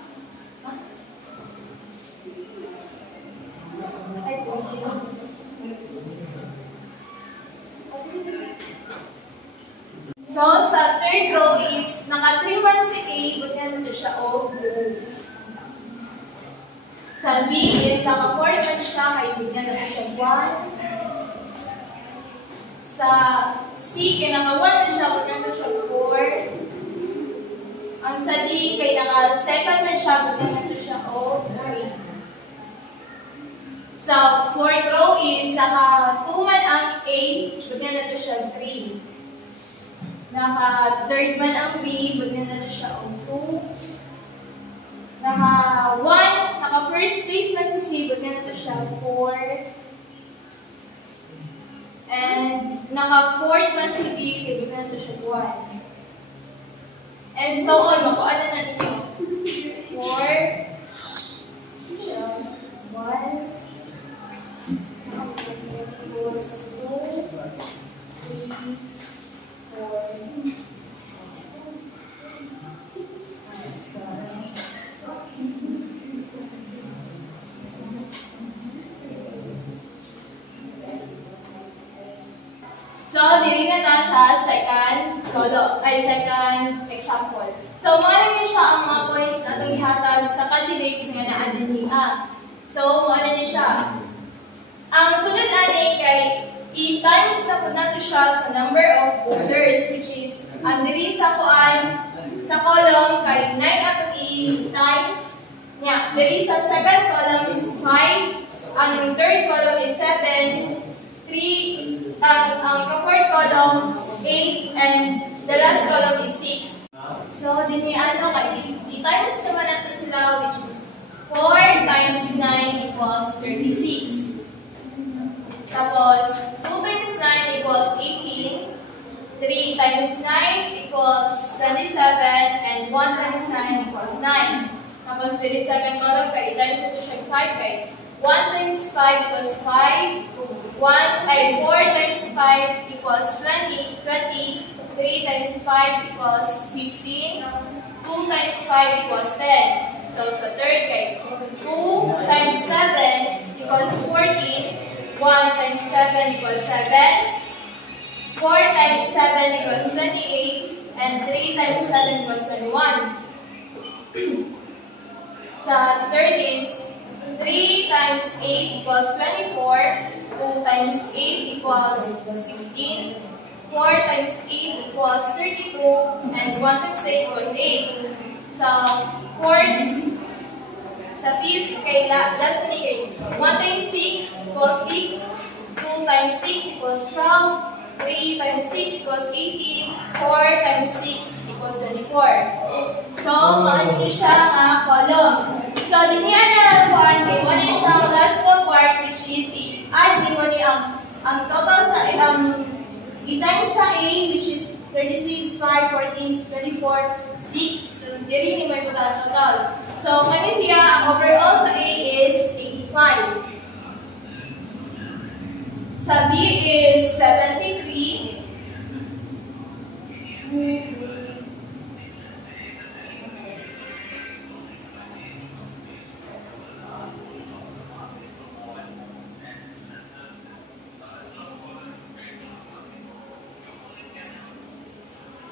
So, sa third row is, naka-3-1 si A, put nga na siya of 2. Sa B is, naka-4-1 siya, kaya put nga na siya 1. Sa C, kaya naka-1 na siya, put nga na siya 4. Ang sa D, kaya naka-second na siya, put nga na siya of 3. Sa fourth row is, naka-2-1 ang A, put nga na siya 3. Naka-third man ang B, put nga na siya of 2. Naka-1, naka-first place man sa C, put nga na siya 4. And naka-fourth man si D, put nga na siya 1. And so on, makuha na ninyo. 4, 1, equals 2, 3, 4, so, dili na sa second example. So, maaaring niya siya ang mga points na itong ihatag sa candidates nga na adiniha. So, maaaring niya siya. Ang sunod ani kay i-times na po natin siya sa number of voters, which is, ang diri sa kuan, sa column kay 9 atong i-times. Nya, diri sa second column is 5, ang third column is 7, 3, ang fourth column, 8, and the last column is 6. So, dini ano, i-times naman natin sila, which is 4 times 9 equals 36. Tapos, 2 times 9 equals 18, 3 times 9 equals 27, and 1 times 9 equals 9. Tapos, dini second column, kay i-times ito siya 5, kay 1 times 5 equals 5, 4 times 5 equals 20, 3 times 5 equals 15, 2 times 5 equals 10. So, sa third kay 2 times 7 equals 14, 1 times 7 equals 7, 4 times 7 equals 28, and 3 times 7 equals 21. Sa third is 3 times 8 equals 24, 2 times 8 equals 16, 4 times 8 equals 32, and 1 times 8 equals 8. Sa fourth, sa fifth, kay last na kay 1 times 6 equals 6, 2 times 6 equals 12, 3 times 6 equals 18, 4 times 6 equals 24. So, maano niyo siya nga column. So, dinihan na naman kay mo na siya ang last na part, which is i-add mo ni ang total sa i-times sa A, which is 36, 5, 14, 24, 6. Tapos, diri ni may total. So, kani siya, ang overall sa A is 85. Sa B is 73.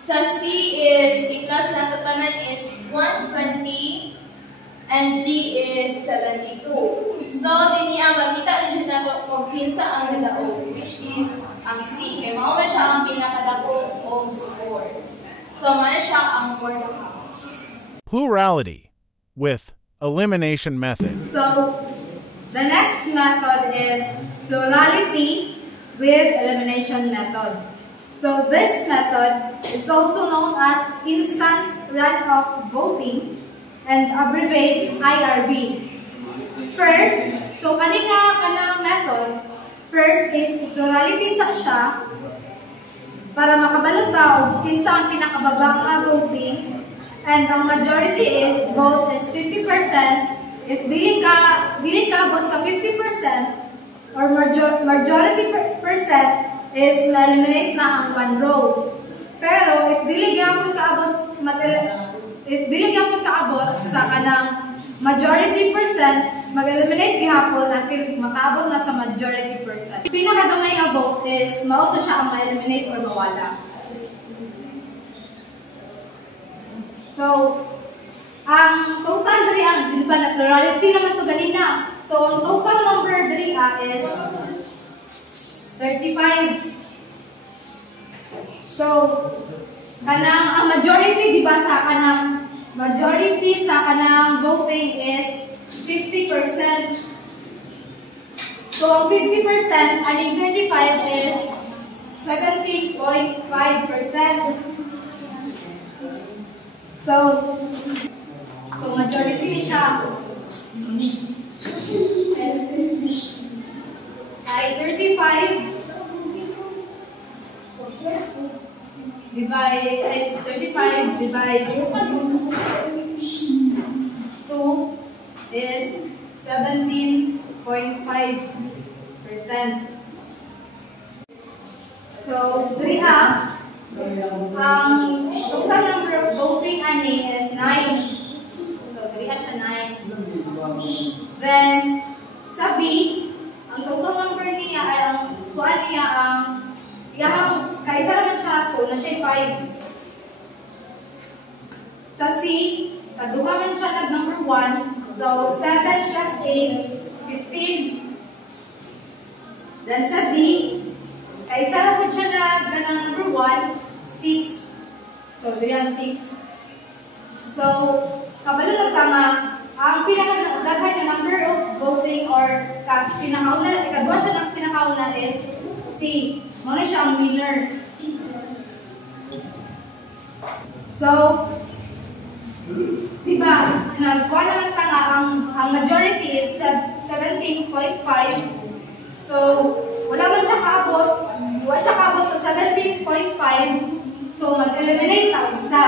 Sa C is, i-class na totalan is 120, and D is 72. So, dini ang makita na dyan na ito kung pinsa ang nadao, which is ang C. Kaya mauna siya ang pinakadako o score. So, mauna siya ang word counts. Plurality with elimination method. So, the next method is plurality with elimination method. So, this method is also known as instant runoff voting and abbreviated IRV. First, so kanang method, first is plurality sa siya para makabalot ta og kinsa ang pinakababa nga voting, and ang majority is vote is 50%. If dili ka abot sa 50% or majority percent is na-eliminate na ang one row. Pero if dili gyapon kaabot sa kanang majority percent, mag-eliminate gihapon until makaabot na sa majority percent. Pinakagamay nga vote is mauto siya ang ma-eliminate or mawala. So, ang total diri ang di ba na plurality naman to ganina. So, ang total number diri is 35. So, kanang ang majority di ba sa kanang majority sa kanang voting is 50%. So, ang 50%, aning 35 is 17.5%. So, majority ni siya ay 35 divide 2 is 17.5%. So, diri ang total number of voting ani is 9. So, diri siya 9. Then, sa B, ang total number niya ay ang kuan niya ang kaisa naman siya, so na siya 5. Sa C, kaduha man siya tag number 1. So, 7 plus 8, 15. Then sa D, kaisa naman siya na ganang number 1, 6. So, diyan 6. So, kabalo lang tama, ang pinakadaghan na number of voting or ikadwa siya ng pinakauna is C. Muna siya ang winner. So, diba, nagkuha naman tanga, ang majority is 17.5. So, wala man siya kaabot. Wala siya kaabot sa 17.5. So, mag-eliminate na isa.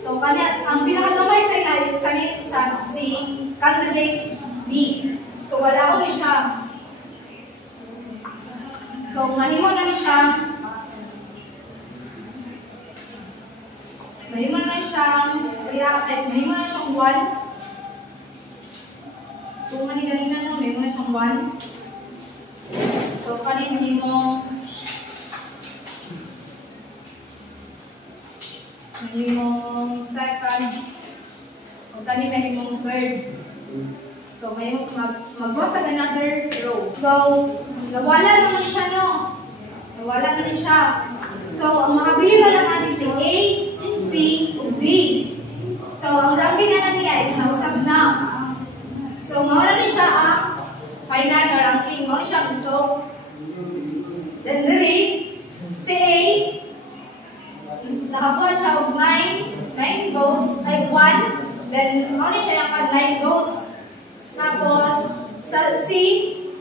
So, ang pinakadamay sa ina is si candidate B. So, wala ko ni siya. So, mahimo na ni siya. Mahimo na siyang 1. So, ganina no, mahimo na siyang 1. So, mahimong second. O mahimong third. So, mahimong mag-vote another row. So, nawala naman siya, no? Nawala na siya. So, ang makabili na lang natin si A, C, D. So, ang ranking na niya is nausap na. So, mawala na siya ang final na ranking. Mawala siya. So, then diri, si A, nakakuha siya og 9 votes, ay 1. Then, mawala siya yung 9 votes. Tapos, sa C,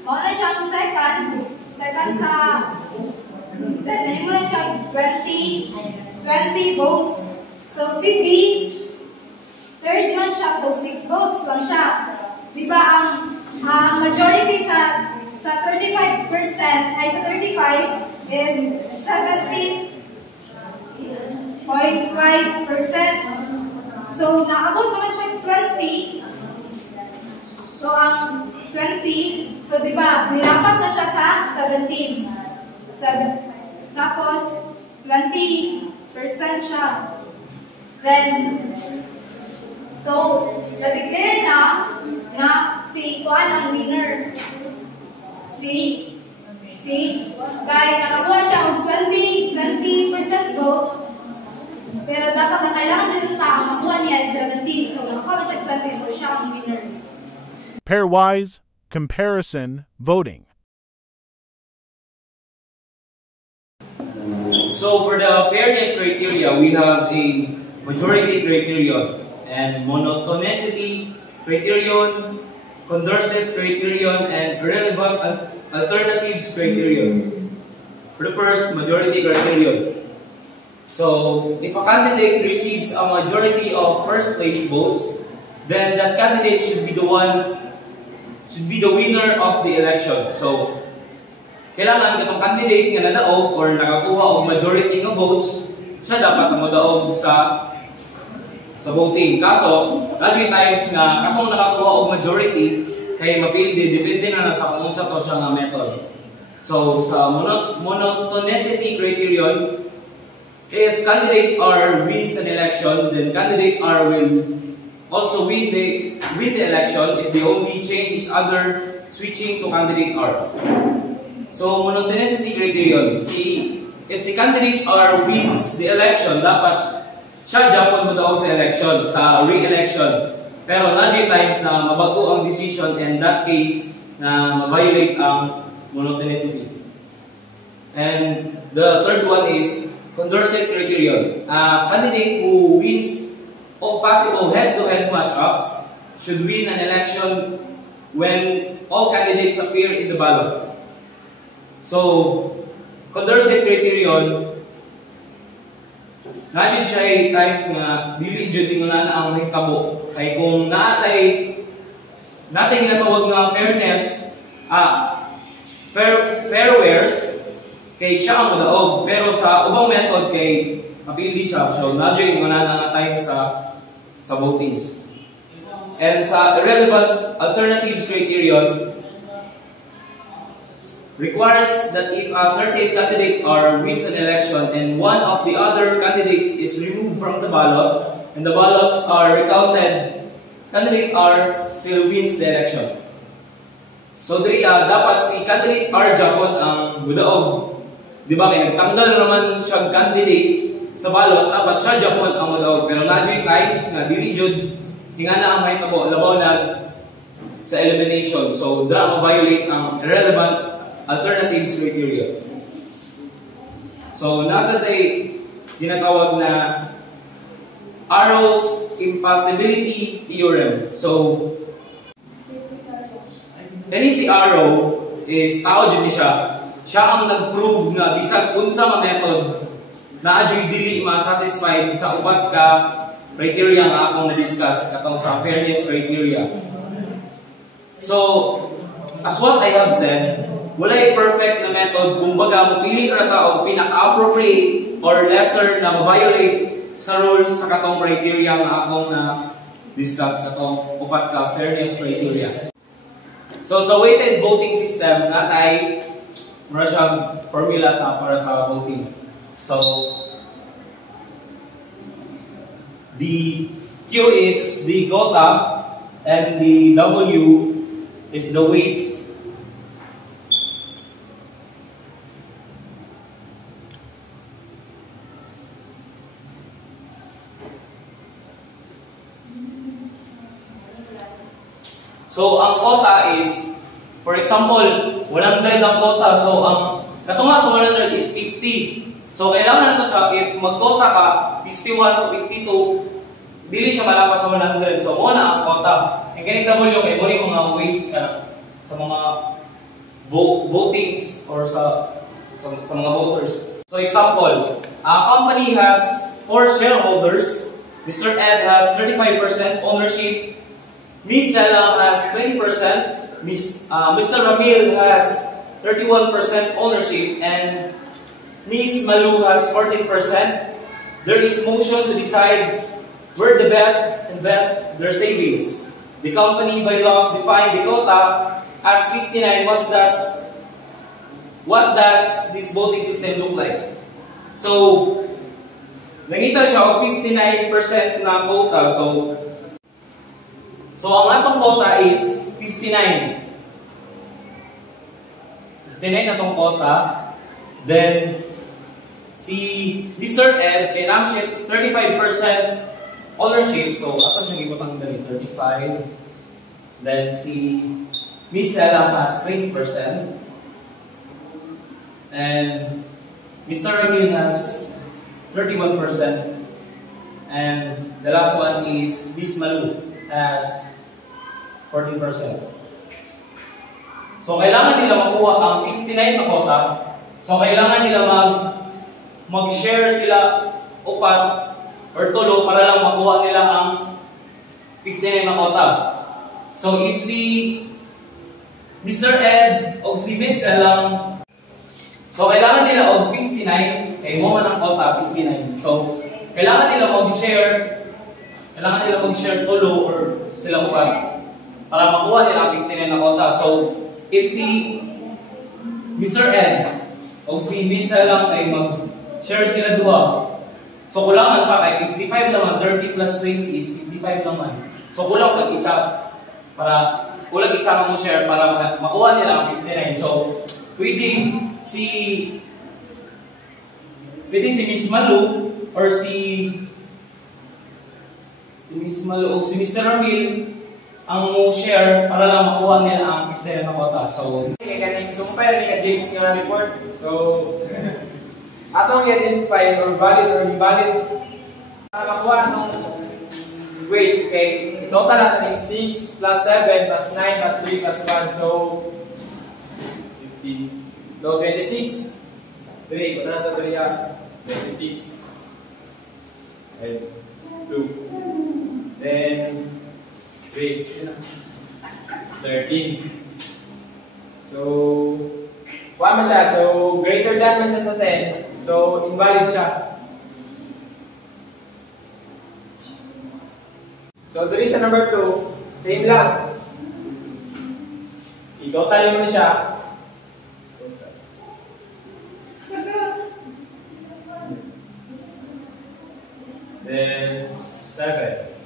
mawala siya ang second sa, then, nahimo na siya 20 votes. So, si D, third man siya, so 6 votes lang siya. Diba, ang majority sa 35% ay sa 35 is 17.5%. So, naabot naman siya 20. So, ang 20, so diba, nilapas na siya sa 17. Tapos, 20% siya. Then, so, na-declare na si Kuan ang winner. Si Guy, nakakuha siya ng 20% vote. Pero dapat na kailangan niya yung tao, makuha niya 17. So, nakakuha siya 20, so siya ang winner. pairwise comparison voting. So for the fairness criteria, we have a majority criterion and monotonicity criterion, Condorcet criterion, and relevant alternatives criterion. For the first, majority criterion. So if a candidate receives a majority of first place votes, then that candidate should be the winner of the election. So kailangan itong candidate nga nadaog or nakakuha og majority ng votes, siya dapat modaog sa voting. Kaso, last times nga katong nakakuha og majority kay mapildi depende na sa kung unsa to siya nga method. So sa monotonicity criterion, if candidate R wins an election, then candidate R will also win the election if they only change each other switching to candidate R. So monotonicity criterion, if si candidate R wins the election, dapat siya Japon mo daw sa election, sa re-election. Pero na times na mabago ang decision, and that case na ma-violate ang monotonicity. And the third one is Condorcet criterion. A candidate who wins all possible head-to-head matchups should win an election when all candidates appear in the ballot. So, Condorcet criterion, nadyo siya times nga dili jud inguna na ang mahitabo. Kay kung naatay ginatawag nga fairness, fairwares, kay siya ang modaog. Pero sa ubang method kay mapili siya. So, nadyo inguna na times sa votings. And sa irrelevant alternatives criterion, requires that if a certain candidate R wins an election and one of the other candidates is removed from the ballot and the ballots are recounted, candidate R still wins the election. So dapat si candidate R Japon ang mudaog. Di ba kaya nagtanggal naman siyang candidate sa ballot, dapat siya Japon ang mudaog. Pero nadyo times na dili jud ingana ang mahitabo labaw na sa elimination. So dra ma-violate ang irrelevant alternatives criteria. So, nasa tayo tinatawag na Arrow's impossibility theorem. So, si Arrow is tao dyan siya. Siya ang nag-prove na bisag unsa nga method na adyo'y dili ma-satisfied sa upat ka criteria nga akong na-discuss katong sa fairness criteria. So, as what I have said, walay perfect na method kung baga mapili ra ta og pinaka-appropriate or lesser na ma-violate sa rule sa katong criteria nga akong na discuss katong upat ka fairness criteria. So sa weighted voting system natay mura siyang formula para sa voting. So the Q is the quota and the W is the weights. So, ang quota is, for example, 100 ang quota. So, ang katunga sa 100 is 50. So, kailangan na siya, if mag-quota ka, 51 o 52, dili siya malapas sa 100. So, muna ang quota. Yung ganit W, kaya muna yung mga weights ka sa mga votings or sa mga voters. So, example, a company has 4 shareholders. Mr. Ed has 35% ownership. Ms. Selang has 20%, Mr. Ramil has 31% ownership, and Ms. Malu has 14%. There is motion to decide where the best invest their savings. The company by laws define the quota as 59. What does this voting system look like? So, nangita siya 59% na quota. So ang atong quota is 59. 59 atong quota. Then, si Mr. Ed, kailangan siya 35% ownership. So, ato siyang ibutang dali. 35 Then si Miss Ella has 20%. And Mr. Ramil has 31%. And the last one is Miss Malu has 14%. So kailangan nila makuha ang 59 na quota. So kailangan nila mag-share sila upat or tulo para lang makuha nila ang 59 na quota. So if si Mr. Ed o si Miss Ella, so kailangan nila og 59 kay mo man ang quota 59. So kailangan nila mag-share tulo or sila upat para makuha nila ang 59 na quota. So if si Mr. Ed o si Miss Ella ay mag-share sila duha, so kulangan pa kay 55 naman, 30 plus 20 is 55 naman. So kulang pag isa para kulang isa mo share para makuha nila ang 59. So pwede si Miss Malu or si Miss Malu o si Mr. Ramil ang mo share para lang makuha nila ang 59 na quota. So kaning sumpay ni ka James nga report. So atong identify or valid or invalid para makuha nung weights kay total natin 6 plus 7 plus 9 plus 3 plus 1, so 15. So 26. 3, kung natin 3 yan. 26. And 2. Then 3. 13. So, kuha man siya. So, greater than man siya sa 10. So, invalid siya. So, dito sa number 2, same lang. I-total mo siya. Then, 7.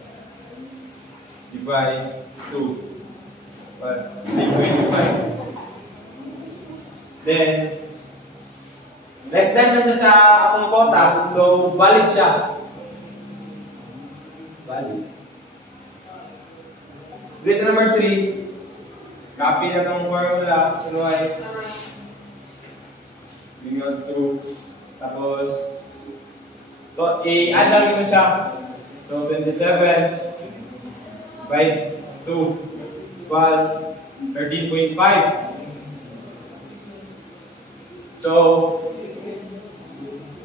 Divide 2. But, 25. Then, less than man siya sa akong quota. So, valid siya. Valid. This number 3, copy na itong formula, sunuhay. Bring out 2. Tapos, i-add lang mo siya. So, 27 by 2 equals 13.5. So,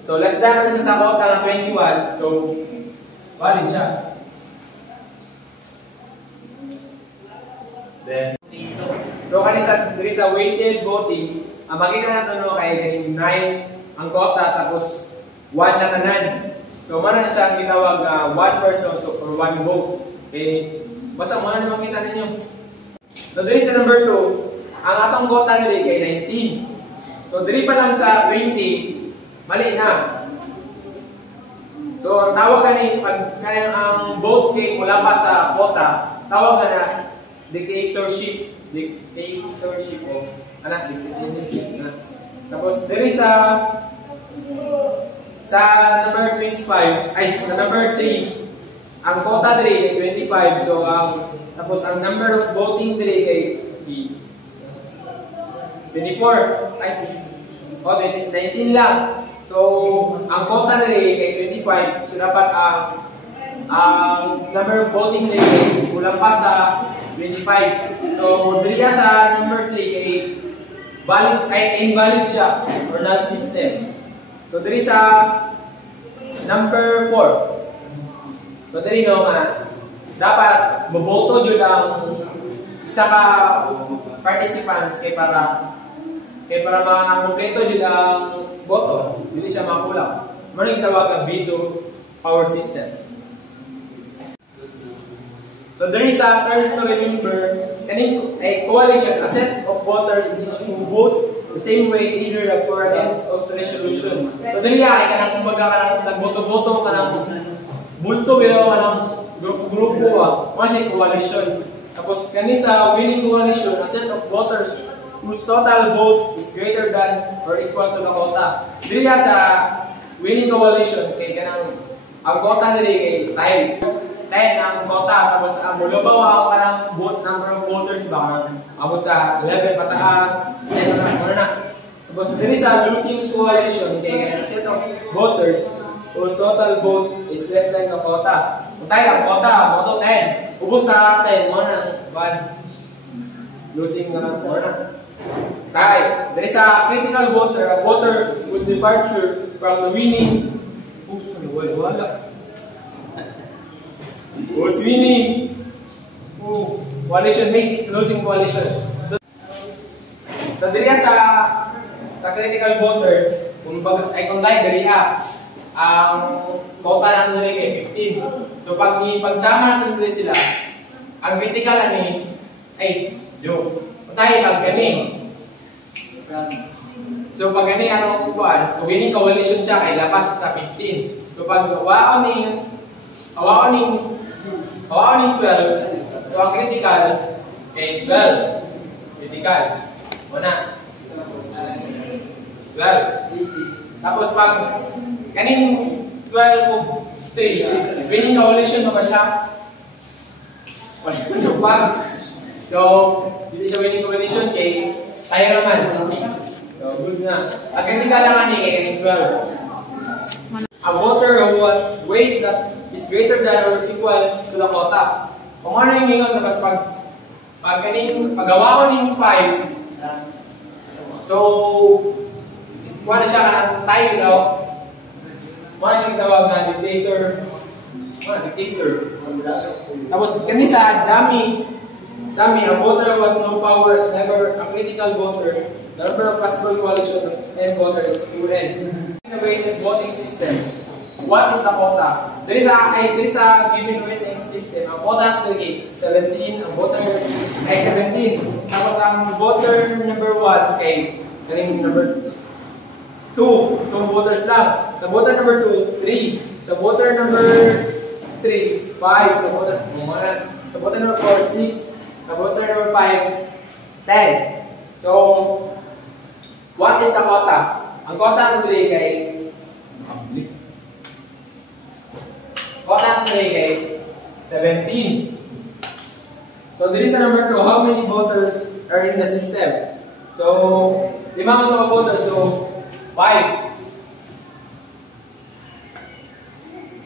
less than na siya sa quota ng 21. So, valid siya. Then, so kanisa there is a weighted voting. Ang makita natin no kay ganing 9 ang quota tapos 1 na tanan. So man siya ang gitawag na 1 person or 1 vote. Eh basta mo na makita ninyo. So there is a number 2. Ang atong quota nila kay 19. So diri pa lang sa 20 mali na. So ang tawag gani pag kanang ang vote kay wala pa sa quota, tawag na dictatorship o anak dictatorship na. Tapos there is sa number 25 ay sa number 3 ang quota diri ay 25. So tapos ang number of voting diri ay 24 ay 19 lang. So ang quota diri ay 25. So dapat ang number of voting diri ay kulang pa sa 25. So, diriya sa number 3 ay invalid siya or null system. So, diri sa number 4. So, diri no nga dapat moboto jud ang isa ka participants kay para ma-kompleto jud ang boto. Dili siya makulang. Mo ning tawag nga veto power system. So there is a terms to remember, a coalition, a set of voters who votes the same way either for or against of the resolution. So there ay kanang kumbaga kanang nagboto-boto kanang bulto pero kanang grupo mo siya coalition. Tapos kani sa winning coalition, a set of voters whose total votes is greater than or equal to the quota. Diri sa winning coalition kay kanang ang quota diri kay tie. 10 ang quota, tapos ang mulubaw ako ka ng number of voters ba? Abot sa 11 pataas, 10 pataas, muna na. Tapos dito sa losing coalition, kaya ang set of voters whose total votes is less than the quota. Kung tayo ang quota, moto 10. Ubus sa 10, muna 1. Losing na muna. Tayo, dito sa critical voter, a voter whose departure from the winning who's winning coalition makes it losing coalition. So diriya sa critical voter, kung tayo diriya ang quota natin diri kay 15. So pag ipagsama natin diri sila, ang critical ani ay joke. Kung tayo pag gani. So pag gani anong kuan, so winning coalition siya kay lapas sa 15. So pag waon ning 12, so ang critical kay 12. Critical. Muna. 12. Tapos pag kaning 12 o 3, winning coalition ba siya? So, hindi siya winning coalition kay tayo naman. So, good na. Ang critical naman kay kaning 12. A voter who has weight that is greater than or equal to the quota. Kung ano yung ingon, tapos pag gawa ko ng 5, so, wala siya tayo daw, wala siyang tawag na dictator. Tapos, kani sa dami, a voter who has no power, never a critical voter, the number of possible coalition of n voters is 2n. Innovative voting system. What is the quota? There is a given voting system. Ang quota natin 17, ang voter ay 17. Tapos ang voter number 1 kay kaning number 2 voters lang. Sa voter number 2, 3. Sa voter number 3, 5. Sa voter number 4, 6. Sa voter number 5, 10. So, what is the quota? Ang quota natin kay quota natin kay 17. So, there is a number 2. How many voters are in the system? So, 5 ang voters. So, 5.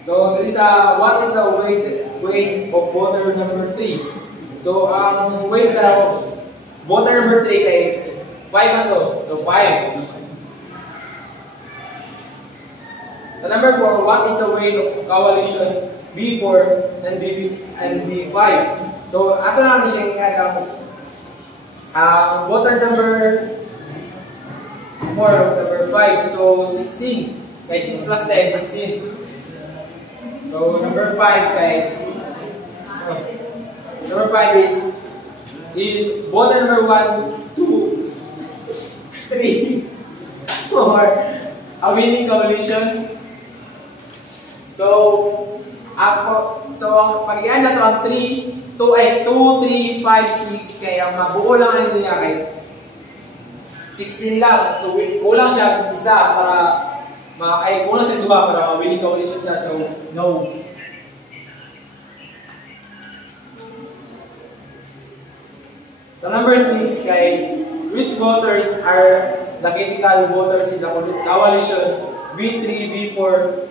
So, there is a, what is the weight of voter number 3? So, ang weight sa voter number 3 kay 5 na to. So, 5. Sa number 4, what is the weight of coalition B4 and B5? So, ato namin siya ang voter number 4, number 5. So, 16. Kay 6 plus 10, 16. So, number 5 kay number 5 is voter number 1, 2, 3, 4. A winning coalition. So, ang pag-ian na to ang 2, 3, 5, 6 kaya ang mabuo lang ano niya kay 16 lang. So, kulang siya isa para kulang siya 2 para winning coalition siya. So, no. So, number 6 kay which voters are the critical voters in the coalition B3, B4,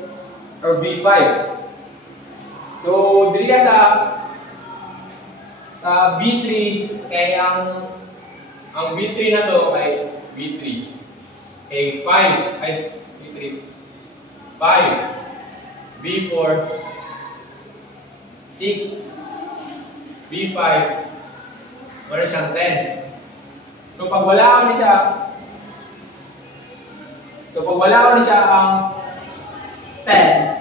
or B5. So, dili ka sa B3 kay ang B3 na to kay B3 kay 5 ay B3 5 B4 6 B5 wala siyang 10. So, pag wala ko ni siya ang 10.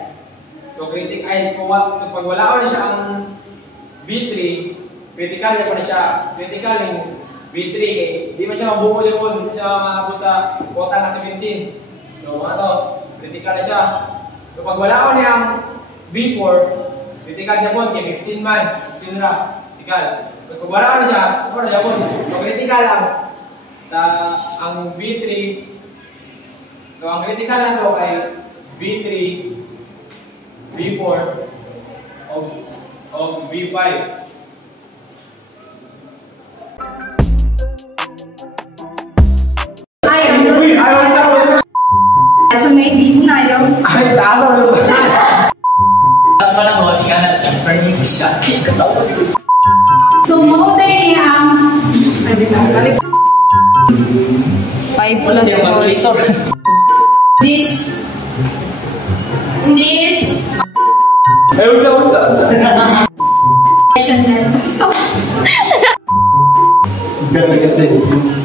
So, so pag wala ko na siya ang B3, critical niya pa na siya. Critical yung B3 eh. Di ba siya mabuo yun po, hindi siya maabot sa quota na 17. So, ano to, critical na siya. So, pag wala ko niya ang B4, critical niya po, kaya 15 man, 15 na, critical. So, pag wala ko na siya, ano niya po, so critical lang sa ang B3. So, ang critical na to ay B3, B4, o of V5. So may bibunayo. Ay, taas ako. Ang panahon, ika na permit siya. So mo day ang 5 plus 4. this Ay, unsa. session na. So Ganda.